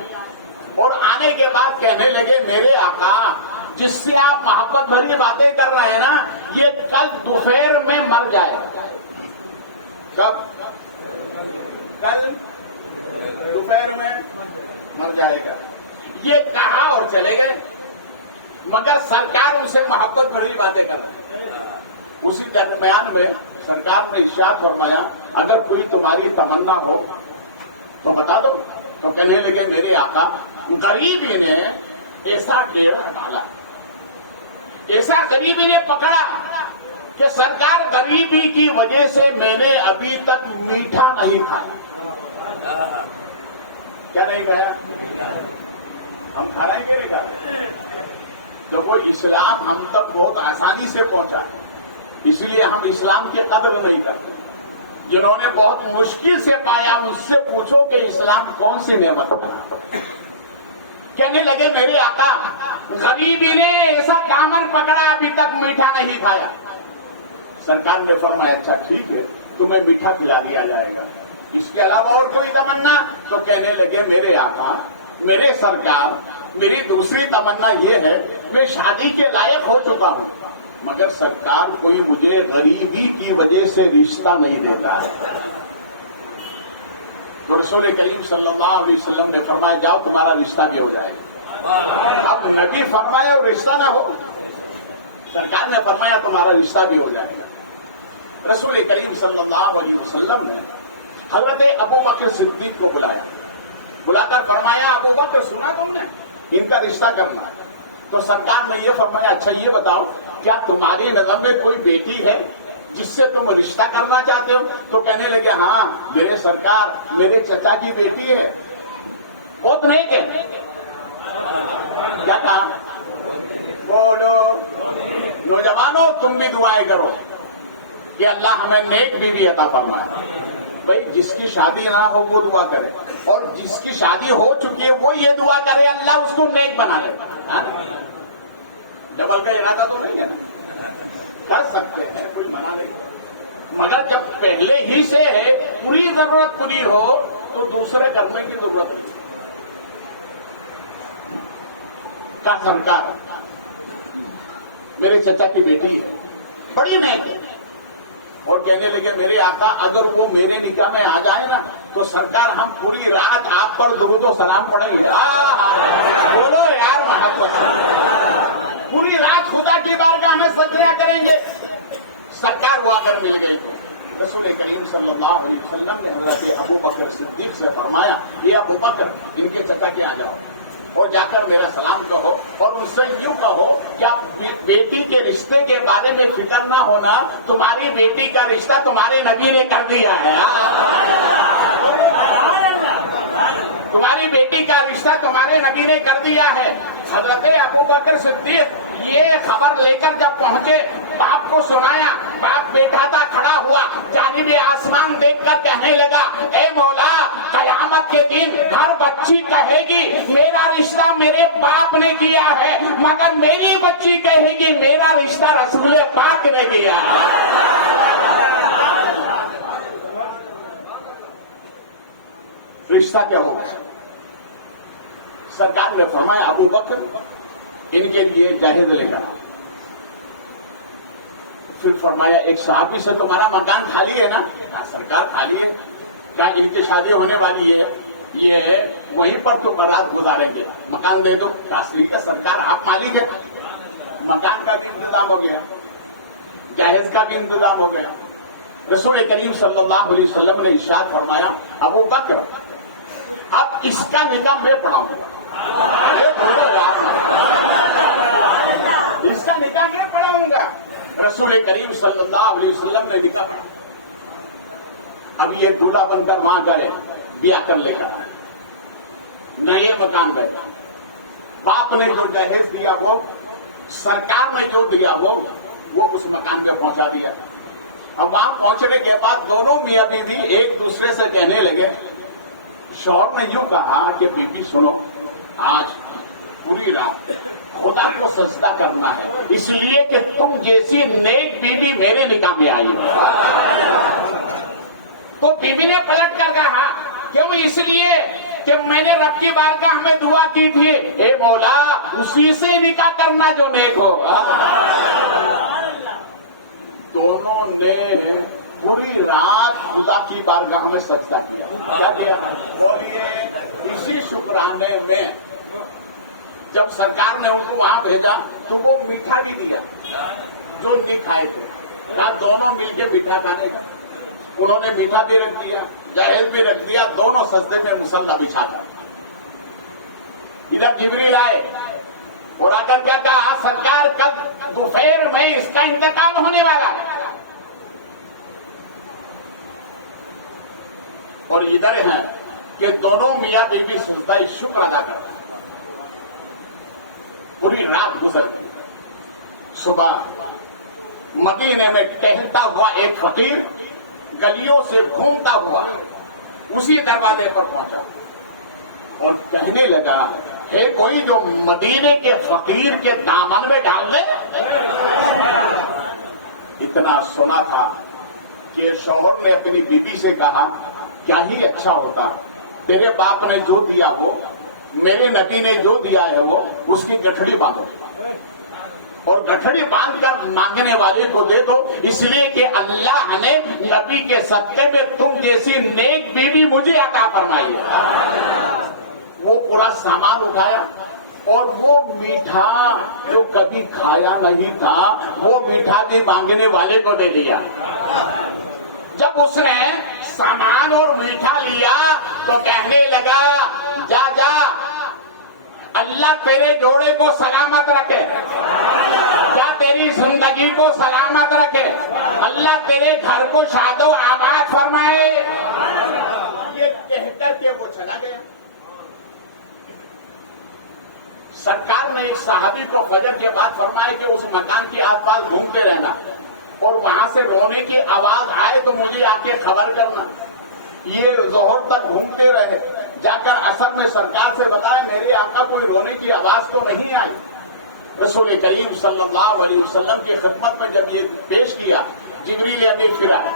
اور آنے کے بعد کہنے لگے میرے آقا جس سے آپ محبت بھری باتیں کر رہے ہیں نا یہ کل دوپہر میں مر جائے. کب کل دوپہر میں مر جائے گا. یہ کہا اور چلے گئے مگر سرکار ان سے محبت بھری باتیں کر رہے ہیں. اسی درمیان میں سرکار نے ارشاد فرمایا اگر کوئی تمہاری تمنا ہو تو بتا دو. تو کہنے لگے میرے آقا غریبی نے ایسا ڈیڑھ ڈالا ایسا غریبی نے پکڑا کہ سرکار غریبی کی وجہ سے میں نے ابھی تک میٹھا نہیں کھایا. کیا نہیں کھایا؟ ہم کھانا ہی نہیں کھایا. تو وہ اسلام ہم تک بہت آسانی سے پہنچا ہے، اس لیے ہم اسلام کی قدر نہیں کرتے. جنہوں نے بہت مشکل سے پایا مجھ سے پوچھو کہ اسلام کون سی نعمت بنا. کہنے لگے میرے آقا غریبی نے ایسا دامن پکڑا ابھی تک میٹھا نہیں کھایا. سرکار نے فرمایا اچھا ٹھیک ہے تمہیں میٹھا کھلا دیا جائے گا، اس کے علاوہ اور کوئی تمنا؟ تو کہنے لگے میرے آقا میرے سرکار میری دوسری تمنا یہ ہے میں شادی کے لائق ہو چکا ہوں مگر سرکار کوئی مجھے غریبی کی وجہ سے رشتہ نہیں دیتا ہے. تو رسول کریم صلی اللہ علیہ وسلم نے فرمایا جاؤ تمہارا رشتہ بھی ہو جائے گا. اب نبی فرمایا اور رشتہ نہ ہو، سرکار نے فرمایا تمہارا رشتہ بھی ہو جائے گا. رسول کریم صلی اللہ علیہ وسلم نے حضرت ابو بکر صدیق کو بلا کر فرمایا ابو بکر سنا تم نے ان کا رشتہ کرنا ہے. تو سرکار نے یہ فرمایا اچھا یہ بتاؤ کیا تمہاری نظر میں کوئی بیٹی ہے جس سے تم رشتہ کرنا چاہتے ہو؟ تو کہنے لگے ہاں میرے سرکار میرے چچا کی بیٹی ہے. بہت نیک ہے. کیا کہا؟ بولو نوجوانوں تم بھی دعائیں کرو کہ اللہ ہمیں نیک بیوی عطا فرمائے. بھائی جس کی شادی نہ ہو وہ دعا کرے اور جس کی شادی ہو چکی ہے وہ یہ دعا کرے اللہ اس کو نیک بنا دے. ڈبل کا ارادہ تو نہیں ہے نا، کر سکتے ہیں کچھ بنا دیں مگر جب پہلے ہی سے ہے پوری ضرورت پوری ہو تو دوسرے کرنے کی ضرورت نہیں. کا سرکار میرے چچا کی بیٹی ہے بڑی نیک اور کہنے لگے میرے آقا اگر وہ میرے نکاح میں آ جائے نا تو سرکار ہم پوری رات آپ پر درود و سلام پڑھیں گے. بولو یار محبت پوری رات خدا کی بارگاہ میں سجدہ کریں گے. سرکار وہ اگر مل گئے رسول کریم صلی اللہ علیہ وسلم نے حضرت ابو بکر صدیق سے فرمایا یہ ابو بکر ان کے چچا کے آ جاؤ اور جا کر میرا سلام کہو اور ان سے یوں کہو کہ بیٹی کے رشتے کے بارے میں فکر نہ ہونا، تمہاری بیٹی کا رشتہ تمہارے نبی نے کر دیا ہے. تمہاری بیٹی کا رشتہ تمہارے نبی نے کر دیا ہے. حضرت ابو بکر صدیق یہ خبر لے کر جب پہنچے باپ کو سنایا. باپ بیٹھا تھا کھڑا ہوا جانب آسمان دیکھ کر کہنے لگا اے مولا قیامت کے دن ہر بچی کہے گی میرا رشتہ میرے باپ نے کیا ہے مگر میری بچی کہے گی میرا رشتہ رسول پاک نے کیا ہے. رشتہ کیا ہوگا؟ سرکار نے فرمایا ابو بکر ان کے لیے جہیز لے کر. پھر فرمایا ایک صحابی سے تمہارا مکان خالی ہے نا؟ سرکار خالی ہے. کہا ان کی شادی ہونے والی ہے یہ وہیں پر تم بارات گزاریں گے مکان دے دو. کا سرکار آپ مالک ہے. مکان کا بھی انتظام ہو گیا جہیز کا بھی انتظام ہو گیا. رسول کریم صلی اللہ علیہ وسلم نے ارشاد فرمایا ابو بکر اب اس کا نکاح میں پڑھاؤں گا. اس کا نکاح میں پڑھاؤں گا. رسول کریم صلی اللہ علیہ وسلم نے نکاح. اب یہ دولہا بن کر وہاں گئے بیاہ کر لے کر نہ یہ مکان بیٹھا. باپ نے جو جہیز دیا وہ سرکار نے جو دیا وہ اس مکان میں پہنچا دیا. اب وہاں پہنچنے کے بعد دونوں میاں بیوی ایک دوسرے سے کہنے لگے. شوہر نے یوں کہا کہ بیوی سنو آج پوری رات خدا کو سجدہ کرنا ہے اس لیے کہ تم جیسی نیک بیوی میرے نکاح میں آئی ہو. تو بیوی نے پلٹ کر کہا کیوں؟ اس لیے کہ میں نے رب کی بارگاہ میں دعا کی تھی اے مولا اسی سے نکاح کرنا جو نیک ہو. دونوں نے پوری رات خدا کی بارگاہ میں سجدہ کیا. کیا کیا؟ بولیے اسی شکرانے میں جب سرکار نے ان کو وہاں بھیجا تو وہ میٹھا نہیں دیا جو نہیں کھائے تھے. کہا دونوں مل کے میٹھا کھانے کا. انہوں نے میٹھا بھی رکھ دیا جہیز بھی رکھ دیا. دونوں سجدے میں مصلی بچھا کر ادھر جبریل آئے اور آ کر کیا کہا سرکار کل دوپہر میں اس کا انتقال ہونے والا ہے. اور ادھر ہے کہ دونوں میاں بیوی شکر ادا کر رہے ہیں. پوری رات گزر گئی. صبح مدینے میں ٹہلتا ہوا ایک فقیر گلیوں سے گھومتا ہوا اسی دروازے پر پہنچا اور کہنے لگا اے کوئی جو مدینے کے فقیر کے دامن میں ڈال دے. اتنا سنا تھا کہ شوہر نے اپنی بیوی سے کہا کیا ہی اچھا ہوتا تیرے باپ نے جو دیا ہو میرے نبی نے جو دیا ہے وہ اس کی گٹھڑی باندھو اور گٹھڑی باندھ کر مانگنے والے کو دے دو اس لیے کہ اللہ نے نبی کے صدقے میں تم جیسی نیک بیوی مجھے عطا فرمائی ہے. وہ پورا سامان اٹھایا اور وہ میٹھا جو کبھی کھایا نہیں تھا وہ میٹھا بھی مانگنے والے کو دے دیا. جب اس نے سامان اور میٹھا لیا تو کہنے لگا جا جا اللہ تیرے جوڑے کو سلامت رکھے, کیا تیری زندگی کو سلامت رکھے, اللہ تیرے گھر کو شاد و آباد فرمائے. یہ کہہ کر کے وہ چلا گیا. سرکار نے ایک صحابی کو فجر کے بعد فرمایا کہ اس مکان کے آس پاس گھومتے رہنا اور وہاں سے رونے کی آواز آئے تو مجھے آ کے خبر کرنا. یہ ظہر تک گھومتے رہے, جا کر عصر میں سرکار سے بتایا میرے آقا کوئی رونے کی آواز تو نہیں آئی. رسول کریم صلی اللہ علیہ وسلم کی خدمت میں جب یہ پیش کیا جبریل امین پھر آئے.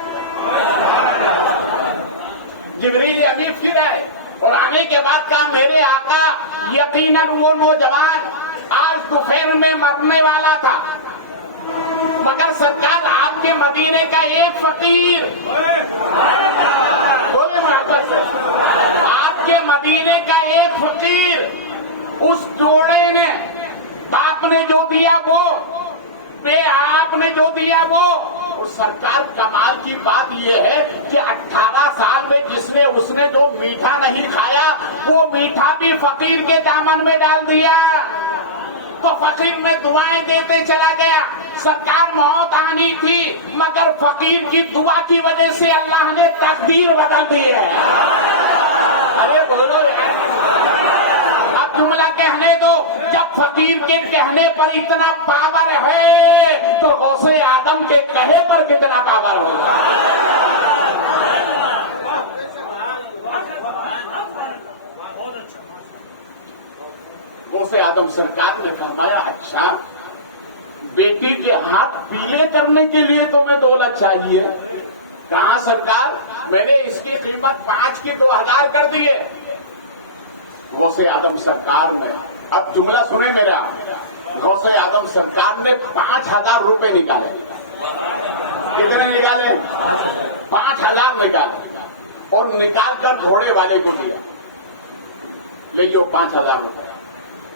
جبریل امین پھر آئے اور آنے کے بعد کہا میرے آقا یقیناً وہ نوجوان آج دوپہر میں مرنے والا تھا مگر سرکار آپ کے مدینے کا ایک فقیر آپ کے مدینے کا ایک فقیر اس جوڑے نے باپ نے جو دیا وہ آپ نے جو دیا وہ. اور سرکار کمال کی بات یہ ہے کہ 18 سال میں اس نے جو میٹھا نہیں کھایا وہ میٹھا بھی فقیر کے دامن میں ڈال دیا تو فقیر میں دعائیں دیتے چلا گیا. سرکار موت آنی تھی مگر فقیر کی دعا کی وجہ سے اللہ نے تقدیر بدل دی ہے. ارے بولو اب جملہ کہنے دو. جب فقیر کے کہنے پر اتنا پاور ہے تو غوث آدم کے کہے پر کتنا پاور ہوگا. غوث آدم سرکار نے فرمایا اچھا بیٹی کے ہاتھ پیلے کرنے کے لیے تمہیں دولت چاہیے. کہاں سرکار میں نے اس کی قیمت 5 کے 2000 کر دیے. غوث آدم سرکار نے اب جملہ سنے میرا. غوث آدم سرکار نے 5000 روپے نکالے. کتنے نکالے؟ 5000 نکالے اور نکال کر گھوڑے والے کو دیا کہ جو 5000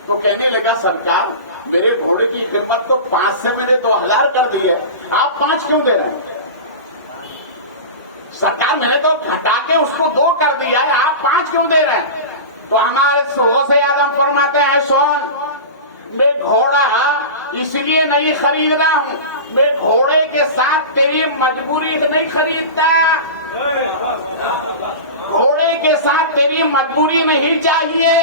تو کہنے لگا سرکار میرے گھوڑے کی قیمت تو 5 سے میں نے 2000 کر دی ہے, آپ 5 کیوں دے رہے ہیں؟ سرکار میں نے تو گھٹا کے اس کو 2 کر دیا ہے, آپ 5 کیوں دے رہے ہیں؟ تو ہمارے غوث آدم فرماتے ہیں سون میں گھوڑا اس لیے نہیں خرید رہا ہوں, میں گھوڑے کے ساتھ تیری مجبوری نہیں خریدتا. گھوڑے کے ساتھ تیری مجبوری نہیں چاہیے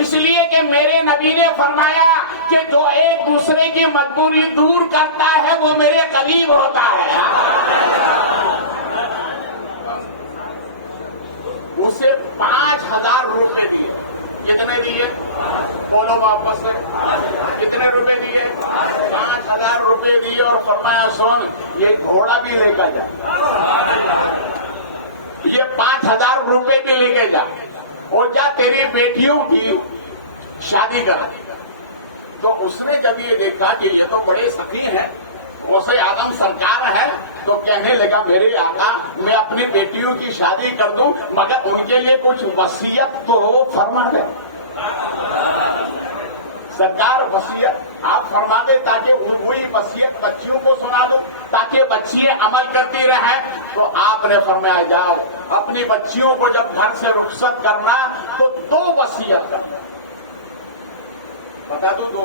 اس لیے کہ میرے نبی نے فرمایا کہ جو ایک دوسرے کی مجبوری دور کرتا ہے وہ میرے قریب ہوتا ہے. اسے 5000 روپے دیے. کتنے دیے بولو واپس سے, کتنے روپے دیے؟ 5000 روپے دیے اور فرمایا سن یہ گھوڑا بھی لے کر جا, یہ 5000 روپے بھی لے کے جا اور جا تیری بیٹیوں کی شادی کر. تو اس نے جب یہ دیکھا کہ یہ تو بڑے سخی ہیں, غوث آدم سرکار ہے, تو کہنے لگا میرے آقا میں اپنی بیٹیوں کی شادی کر دوں مگر ان کے لیے کچھ وصیت تو فرما دے. سرکار وصیت آپ فرما دے تاکہ وہی وصیت بچیوں کو سنا دو تاکہ بچیاں عمل کرتی رہیں. تو آپ نے فرمایا جاؤ اپنی بچیوں کو جب گھر سے رخصت کرنا تو 2 وصیت کرنا. بتا دو 2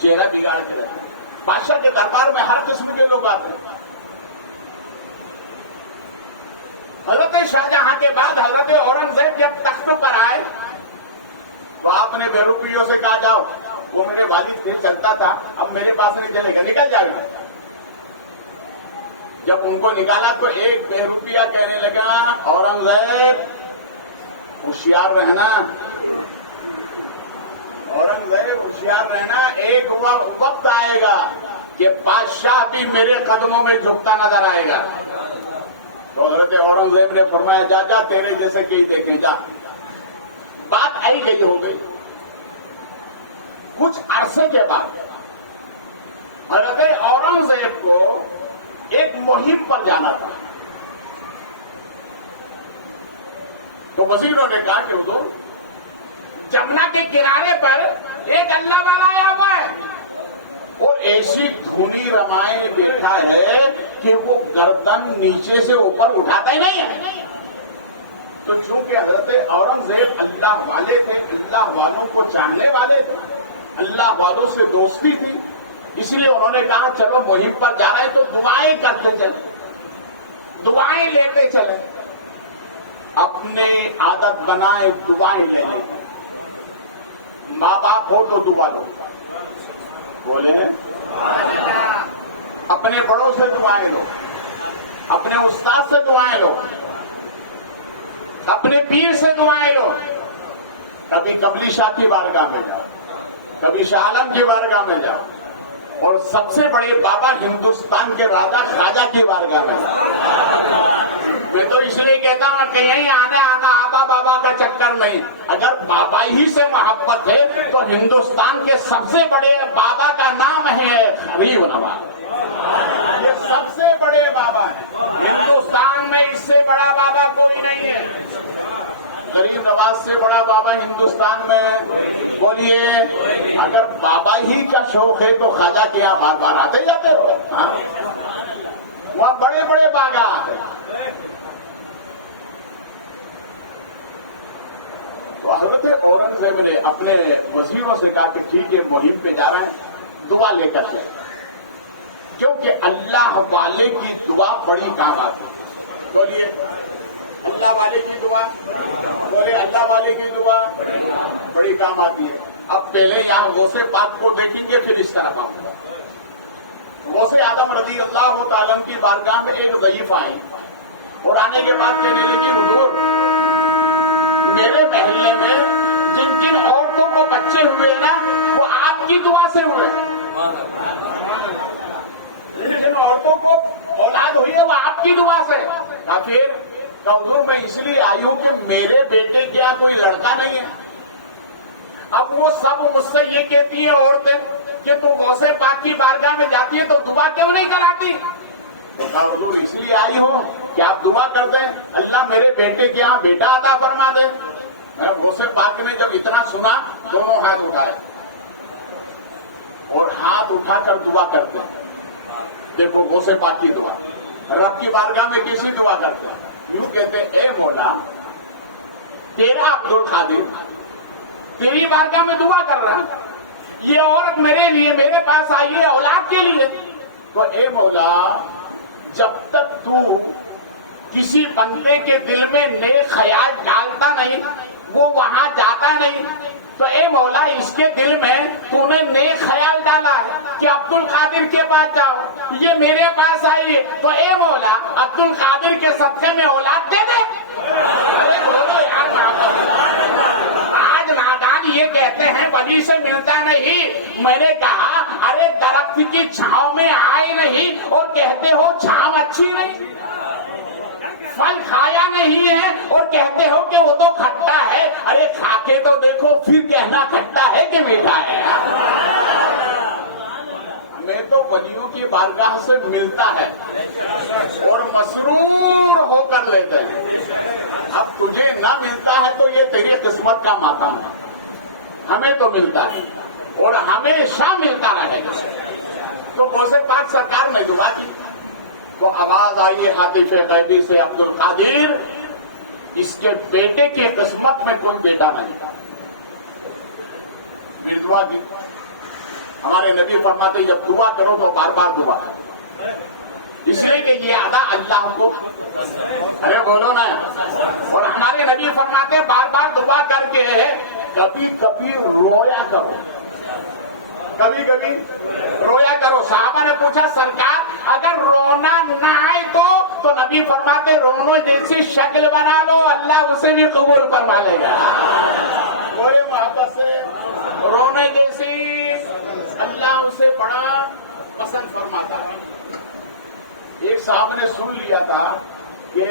چہرہ بگاڑ کے رکھا. بادشاہ کے دربار میں ہر قسم کے لوگ آتے ہیں. حضرت شاہجہاں کے بعد حضرت اورنگزیب جب تخت پر آئے تو آپ نے بیروپیوں سے کہا جاؤ وہ میرے والد سے چلتا تھا اب میرے پاس نہیں چلے گا نکل جائے گا. جب ان کو نکالا تو ایک بیروپیہ کہنے لگا اورنگزیب ہوشیار رہنا اورنگزیب ہوشیار رہنا ایک وقت آئے گا کہ بادشاہ بھی میرے قدموں میں جھکتا نظر آئے گا. تو حضرت اورنگزیب نے فرمایا جا جا تیرے جیسے کہی دیکھیں جا. بات آئی گئی ہو گئی. کچھ عرصے کے بعد حضرت اورنگزیب کو ایک مہم پر جانا تھا. تو وزیروں نے کہا کہ وہ جمنا کے کنارے پر ایک اللہ والا آیا ہوا ہے اور ایسی دھنی رمائے بیٹھا ہے کہ وہ گردن نیچے سے اوپر اٹھاتا ہی نہیں ہے. تو چونکہ حضرت اورنگزیب اللہ والے تھے, اللہ والوں کو چاہنے والے تھے, اللہ والوں سے دوستی تھی, اس لیے انہوں نے کہا چلو مہم پر جا رہا ہے تو دعائیں کرتے چلے, دعائیں لیتے چلے. اپنے عادت بنائے دعائیں لے لیں. ماں باپ ہو تو دعا لو, بولے اپنے بڑوں سے دعائیں لو, اپنے استاد سے دعائیں لو, اپنے پیر سے دعائیں لو. کبھی قبلی شاہ کی بارگاہ میں جاؤ, کبھی شاہ عالم کی بارگاہ میں جاؤ, اور سب سے بڑے بابا ہندوستان کے راجا خواجہ کی بارگاہ میں جاؤ. میں تو اس لیے کہتا ہوں کہ یہیں آنا آبا بابا کا چکر نہیں. اگر بابا ہی سے محبت ہے تو ہندوستان کے سب سے بڑے بابا کا نام ہے غریب نواز. یہ سب سے بڑے بابا ہے ہندوستان میں, اس سے بڑا بابا کوئی نہیں ہے. غریب نواز سے بڑا بابا ہندوستان میں بولیے. اگر بابا ہی کا شوق ہے تو خواجہ کے یہاں بار بار آتے جاتے ہو. وہاں بڑے بڑے باغات ہیں. تو حضرت اورنگزیب نے اپنے وزیروں سے کہا کہ ٹھیک ہے مہم پہ جا رہے ہیں, دعا لے کر جائیں, کیونکہ اللہ والے کی دعا بڑی کام آتی ہے. بولیے اللہ والے کی دعا, بولے اللہ والے کی دعا بڑی کام آتی ہے. اب پہلے یہاں غوث پاک کو دیکھیں گے پھر اس طرح ہوگا. غوث اعظم رضی اللہ تعالیٰ کی بارگاہ میں ایک ضعیف آئی اور آنے کے بعد کہنے لگی حضور میرے محلے میں جن جن عورتوں کو بچے ہوئے نا وہ آپ کی دعا سے ہوئے, جن عورتوں کو اولاد ہوئی ہے وہ آپ کی دعا سے. پھر حضور میں اس لیے آئی ہوں کہ میرے بیٹے کے یہاں کوئی لڑکا نہیں ہے. اب وہ سب مجھ سے یہ کہتی ہیں عورتیں کہ تو غوث پاک کی بارگاہ میں جاتی ہے تو دعا کیوں نہیں کراتی؟ تو کہا حضور اس لیے آئی ہوں کہ آپ دعا کر دیں اللہ میرے بیٹے کے یہاں بیٹا عطا فرما دیں. غوث پاک نے جب اتنا سنا دونوں ہاتھ اٹھائے اور ہاتھ اٹھا کر دعا کرتے. دیکھو غوث پاک کی دعا, رب کی بارگاہ میں کیسی دعا کرتے ہیں. کیوں کہتے ہیں اے مولا تیرا عبد القادر تیری بارگاہ میں دعا کر رہا, یہ عورت میرے لیے میرے پاس آئی ہے اولاد کے لیے. تو اے مولا جب تک تو کسی بندے کے دل میں نیک خیال ڈالتا نہیں وہ وہاں جاتا نہیں, تو اے مولا اس کے دل میں تو نے نیک خیال ڈالا ہے کہ عبد القادر کے پاس جاؤ, یہ میرے پاس آئی ہے تو اے مولا عبد القادر کے صدقے میں اولاد دے دے. ارے بولو یار, آج نادان یہ کہتے ہیں ولی سے ملتا نہیں. میں نے کہا ارے درخت کی چھاؤں میں آئے نہیں اور کہتے ہو چھاؤں اچھی نہیں, پھل کھایا نہیں ہے اور کہتے ہو کہ وہ تو کھٹا ہے. ارے کھا کے تو دیکھو پھر کہنا کھٹا ہے کہ میٹھا ہے. ہمیں تو ولیوں کی بارگاہ سے ملتا ہے اور مسرور ہو کر لیتے ہیں. اب تجھے نہ ملتا ہے تو یہ تیری قسمت کا ماتم ہے, ہمیں تو ملتا ہے اور ہمیشہ ملتا رہے گا. تو غوث پاک سرکار نے دعا کی تو آواز آئی ہاتف غیبی سے عبد القادر اس کے بیٹے کی قسمت میں کوئی بیٹا نہیں. دعا کی ہمارے نبی فرماتے جب دعا کرو تو بار بار دعا کرو، اس لیے کہ یہ ادا اللہ کو، ارے بولو نا، اور ہمارے نبی فرماتے بار بار دعا کر کے کبھی کبھی رویا کرو، کبھی کبھی رویا کرو۔ صحابہ نے پوچھا سرکار اگر رونا نہ آئے تو نبی فرماتے رونے جیسی شکل بنا لو، اللہ اسے بھی قبول فرما لے گا۔ بولے محبت سے، رونے جیسی اللہ اسے بڑا پسند فرماتا ہے۔ ایک صاحب نے سن لیا تھا کہ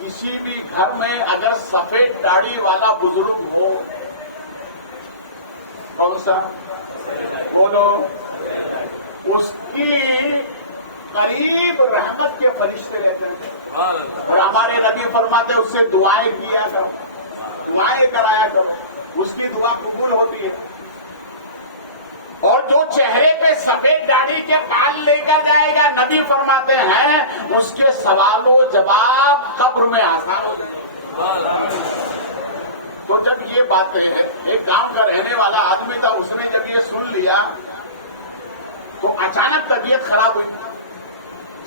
کسی بھی گھر میں اگر سفید داڑھی والا بزرگ ہو، کون سا بولو، اس کی قریب رحمت کے فرشتے رہتے تھے، اور ہمارے نبی فرماتے اس سے دعائیں کیا کرو، دعائیں کرایا کرو، اس کی دعا قبول ہوتی ہے۔ اور جو چہرے پہ سفید داڑھی کے بال لے کر جائے گا، نبی فرماتے ہیں اس کے سوال و جواب قبر میں آسان ہو جائے۔ تو جب یہ باتیں، ایک گاؤں کا رہنے والا آدمی تھا، اس نے جب یہ سن لیا تو اچانک طبیعت خراب ہوئی،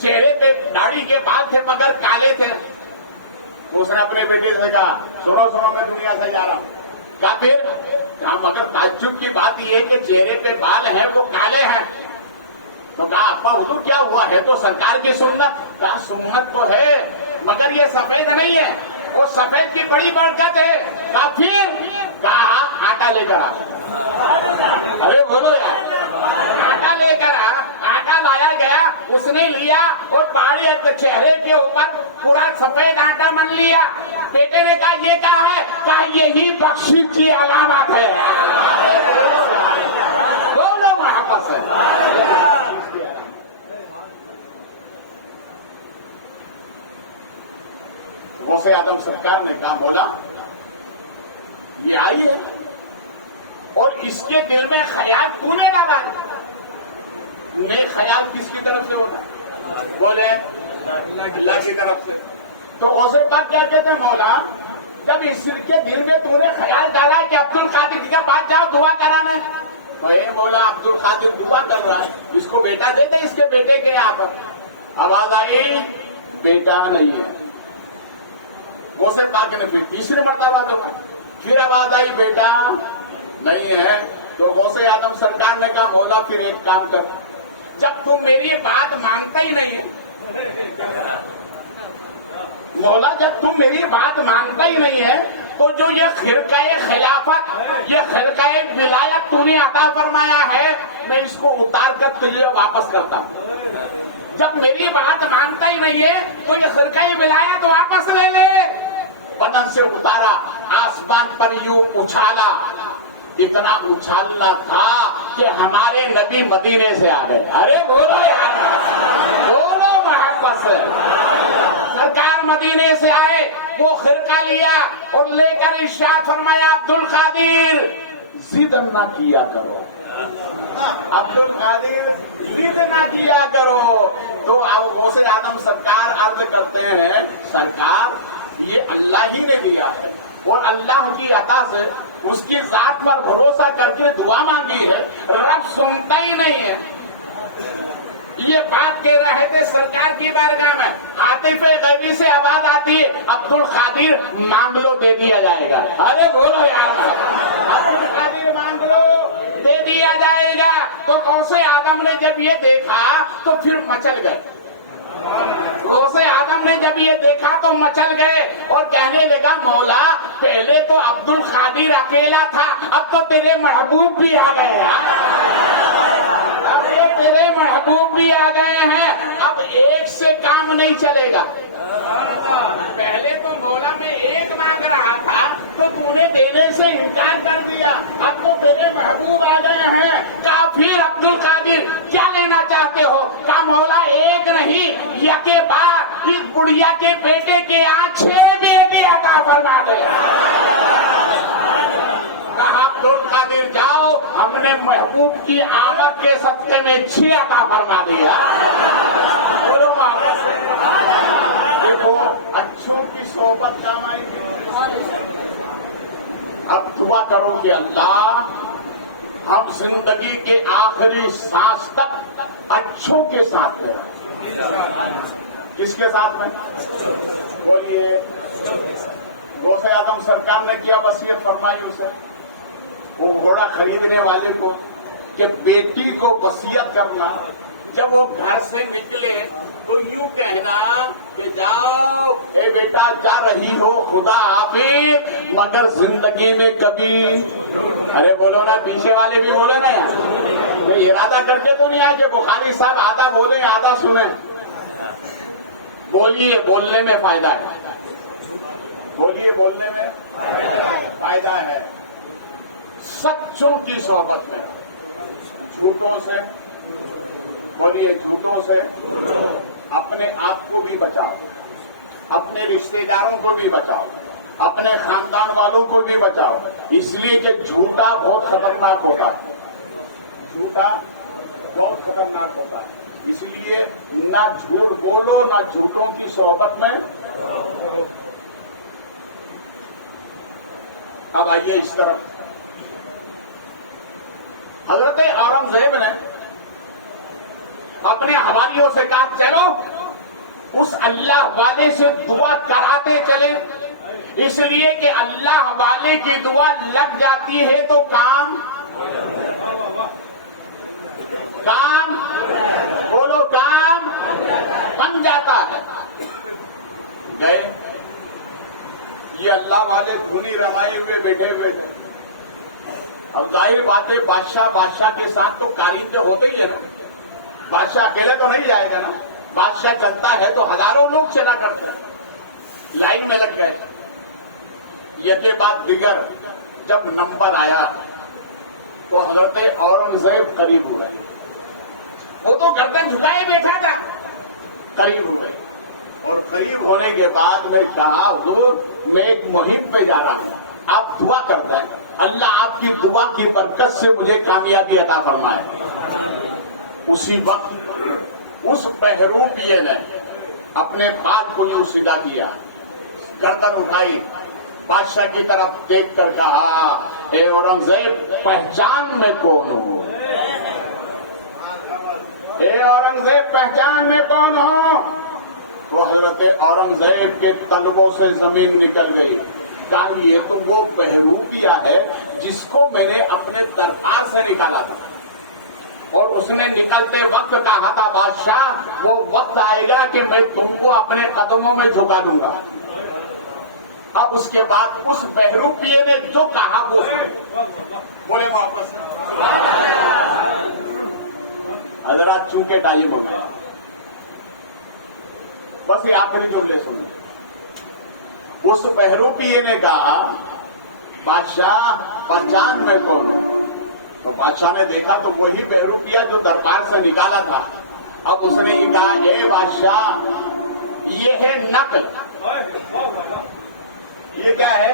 چہرے پہ داڑھی کے بال تھے مگر کالے تھے۔ اس نے اپنے بیٹے سے کہا سنو سنو میں دنیا سے جا رہا ہوں۔ کہا پھر؟ مگر تعجب کی بات یہ ہے کہ چہرے پہ بال ہیں وہ کالے ہیں۔ تو کہا ابا حضور کیا ہوا ہے؟ تو سرکار کی سنت۔ کہا سنت تو ہے مگر یہ سفید نہیں ہے، وہ سفید کی بڑی برکت ہے۔ کہا پھر؟ کہا آٹا لے کر آ۔ ارے بولو یار، آٹا لے کر آ۔ آٹا لایا گیا، اس نے لیا اور پہاڑی چہرے کے اوپر پورا سفید آٹا من لیا۔ بیٹے نے کہا یہ کیا ہے؟ کہا یہی بخشش کی علامت ہے۔ بولو محبت سے۔ غوث اعظم سرکار نے کہا مولا یہ آئی ہے اور اس کے دل میں خیال تو نے ڈالا ہے۔ نیک خیال کس کی طرف سے ہوتا ہے؟ بولے اللہ کی طرف سے۔ تو غوث پاک کیا کہتے ہیں مولا جب اس کے دل میں تو نے خیال ڈالا ہے کہ عبد القادر کے پاس جاؤ دعا کرانا ہے، میں مولا عبد القادر دعا کر رہا ہے، اس کو بیٹا دے دے، اس کے بیٹے کے یہاں پر آواز آئی بیٹا نہیں ہے۔ غوث پاک نے پھر تیسرے مرتبہ کہا، پھر آواز آئی بیٹا نہیں ہے۔ تو غوث اعظم سرکار نے کہا مولا پھر ایک کام کر، جب تم میری بات مانتا ہی نہیں ہے، مولا جب تم میری بات مانتا ہی نہیں ہے تو جو یہ خرقہ خلافت، یہ خرقہ ولایت تو نے عطا فرمایا ہے، میں اس کو اتار کر تجھے واپس کرتا ہوں۔ جب میری بات مانتا ہی نہیں ہے تو یہ خرقہ ولایت واپس لے لے۔ بدن سے اتارا، آسمان پر یوں اچھالا، اتنا اچھالنا تھا کہ ہمارے نبی مدینے سے آ گئے۔ ارے بولو یار، بولو محبت سے۔ سرکار مدینے سے آئے، وہ خرقہ لیا اور لے کر ارشاد فرمایا عبد القادر ضد نہ کیا کرو، عبد القادر ضد نہ کیا کرو۔ تو غوث اعظم سرکار عرض کرتے ہیں سرکار یہ اللہ ہی نے دیا ہے اور اللہ کی عطا سے اس کی ذات پر بھروسہ کر کے دعا مانگی ہے، رب سنتا ہی نہیں ہے۔ یہ بات کہہ رہے تھے سرکار کی بارگاہ میں، عاطف غیبی سے آواز آتی ہے عبد القادر مانگ لو دے دیا جائے گا۔ ارے بولو یار، عبد القادر مانگ لو دے دیا جائے گا۔ تو غوث اعظم نے جب یہ دیکھا تو پھر مچل گئے، غوث اعظم نے جب یہ دیکھا تو مچل گئے اور کہنے لگا مولا پہلے تو عبد القادر اکیلا تھا، اب تو تیرے محبوب بھی آ گئے ہیں، اب تو تیرے محبوب بھی آ گئے ہیں، اب ایک سے کام نہیں چلے گا۔ پہلے تو مولا میں ایک مانگ رہا تھا تو تو نے دینے سے انکار کر دیا، اب تو تیرے محبوب آ گئے ہیں۔ کہا پھر عبد القادر کیا لینا چاہتے ہو؟ کہا مولا ایک نہیں یکے بار اس بڑھیا کے بیٹے کے یہاں 6 بیٹے عطا فرما دے۔ کہا عبد القادر جاؤ، ہم نے محبوب کی آمد کے صدقے میں 6 عطا فرما دیا۔ بولو واپس دیکھو اچھوں کی صحبت کام آئی۔ اب دعا کرو کہ اللہ ہم اب زندگی کے آخری سانس تک اچھوں کے ساتھ میں کس کے ساتھ میں بولیے غوث اعظم سرکار نے کیا وصیت فرمائی اسے وہ گھوڑا خریدنے والے کو کہ بیٹی کو وصیت کرنا جب وہ گھر سے نکلے تو یوں کہنا کہ جاؤ اے بیٹا جا رہی ہو خدا حافظ مگر زندگی میں کبھی ارے بولو نا پیچھے والے بھی بولے نا یار یہ ارادہ کر کے تو نہیں آئے کہ بخاری صاحب آدھا بولیں آدھا سنیں بولیے بولنے میں فائدہ ہے بولیے بولنے میں فائدہ ہے سچوں کی صحبت میں جھوٹوں سے بولیے جھوٹوں سے اپنے آپ کو بھی بچاؤ اپنے رشتے داروں کو بھی بچاؤ اپنے خاندان والوں کو بھی بچاؤ اس لیے کہ جھوٹا بہت خطرناک ہوتا ہے جھوٹا بہت خطرناک ہوتا ہے اس لیے نہ جھوٹ بولو نہ جھوٹوں کی صحبت میں اب آئیے اس طرف حضرت اورنگزیب نے اپنے حوالیوں سے کہا چلو اس اللہ والے سے دعا کراتے چلے اس لیے کہ اللہ والے کی دعا لگ جاتی ہے تو کام بولو کام بن جاتا ہے گئے یہ اللہ والے دھنی رمائے ہوئے بیٹھے ہوئے اب ظاہر بات ہے بادشاہ کے ساتھ تو کاری تو ہوتے ہی ہے نا بادشاہ اکیلا تو نہیں جائے گا نا بادشاہ چلتا ہے تو ہزاروں لوگ چلا کرتے ہیں لائن میں لگ گئے یہ کے بعد دیگر جب نمبر آیا تو حضرت اورنگزیب قریب ہو گئے وہ تو گردن جھکائے بیٹھا تھا قریب ہو گئے اور قریب ہونے کے بعد میں کہا حضور میں ایک مہم پہ جا رہا ہوں آپ دعا کرتا ہے اللہ آپ کی دعا کی برکت سے مجھے کامیابی عطا فرمائے اسی وقت اس بہروپیے نے اپنے ہاتھ کو یوں سیدھا کیا گردن اٹھائی بادشاہ کی طرف دیکھ کر کہا اے اورنگزیب پہچان میں کون ہوں اے اورنگزیب پہچان میں کون ہوں تو حضرت اورنگزیب کے تلووں سے زمین نکل گئی کہا یہ تو وہ بہروپیہ ہے جس کو میں نے اپنے دربار سے نکالا تھا اور اس نے نکلتے وقت کہا تھا بادشاہ وہ وقت آئے گا کہ میں تم کو اپنے قدموں میں جھکا دوں گا اب اس کے بعد اس بہروپیے نے جو کہا وہ بولے واپس حضرات چونکہ ٹائم ہو گیا بس یہ آخری جملے سن اس بہروپیے نے کہا بادشاہ پہچان میں کون تو بادشاہ نے دیکھا تو وہی بہروپیہ جو دربار سے نکالا تھا اب اس نے یہ کہا اے بادشاہ یہ ہے نقل یہ کیا ہے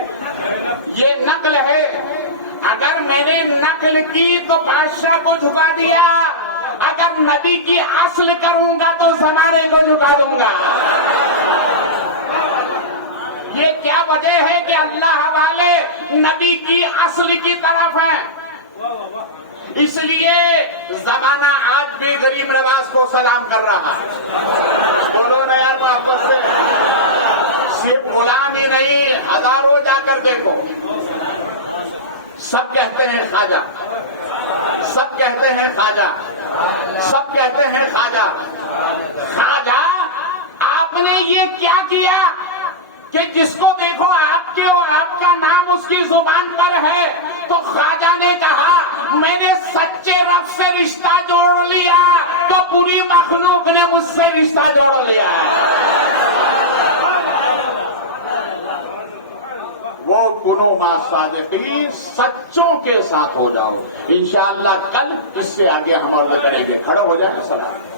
یہ نقل ہے اگر میں نے نقل کی تو بادشاہ کو جھکا دیا اگر نبی کی اصل کروں گا تو زمانے کو جھکا دوں گا یہ کیا وجہ ہے کہ اللہ والے نبی کی اصل کی طرف ہیں اس لیے زمانہ آج بھی غریب نواز کو سلام کر رہا ہے بولو نا یار محبت سے صرف غلام ہی نہیں ہزاروں جا کر دیکھو سب کہتے ہیں خواجہ سب کہتے ہیں خواجہ سب کہتے ہیں خواجہ خواجہ آپ نے یہ کیا کیا کہ جس کو دیکھو آپ کے اور آپ کا نام اس کی زبان پر ہے تو خواجہ نے کہا میں نے سچے رب سے رشتہ جوڑ لیا تو پوری مخلوق نے مجھ سے رشتہ جوڑ لیا وہ کنو ما صادقین سچوں کے ساتھ ہو جاؤ انشاءاللہ کل اس سے آگے ہم اور لگے کھڑے ہو جائیں سلام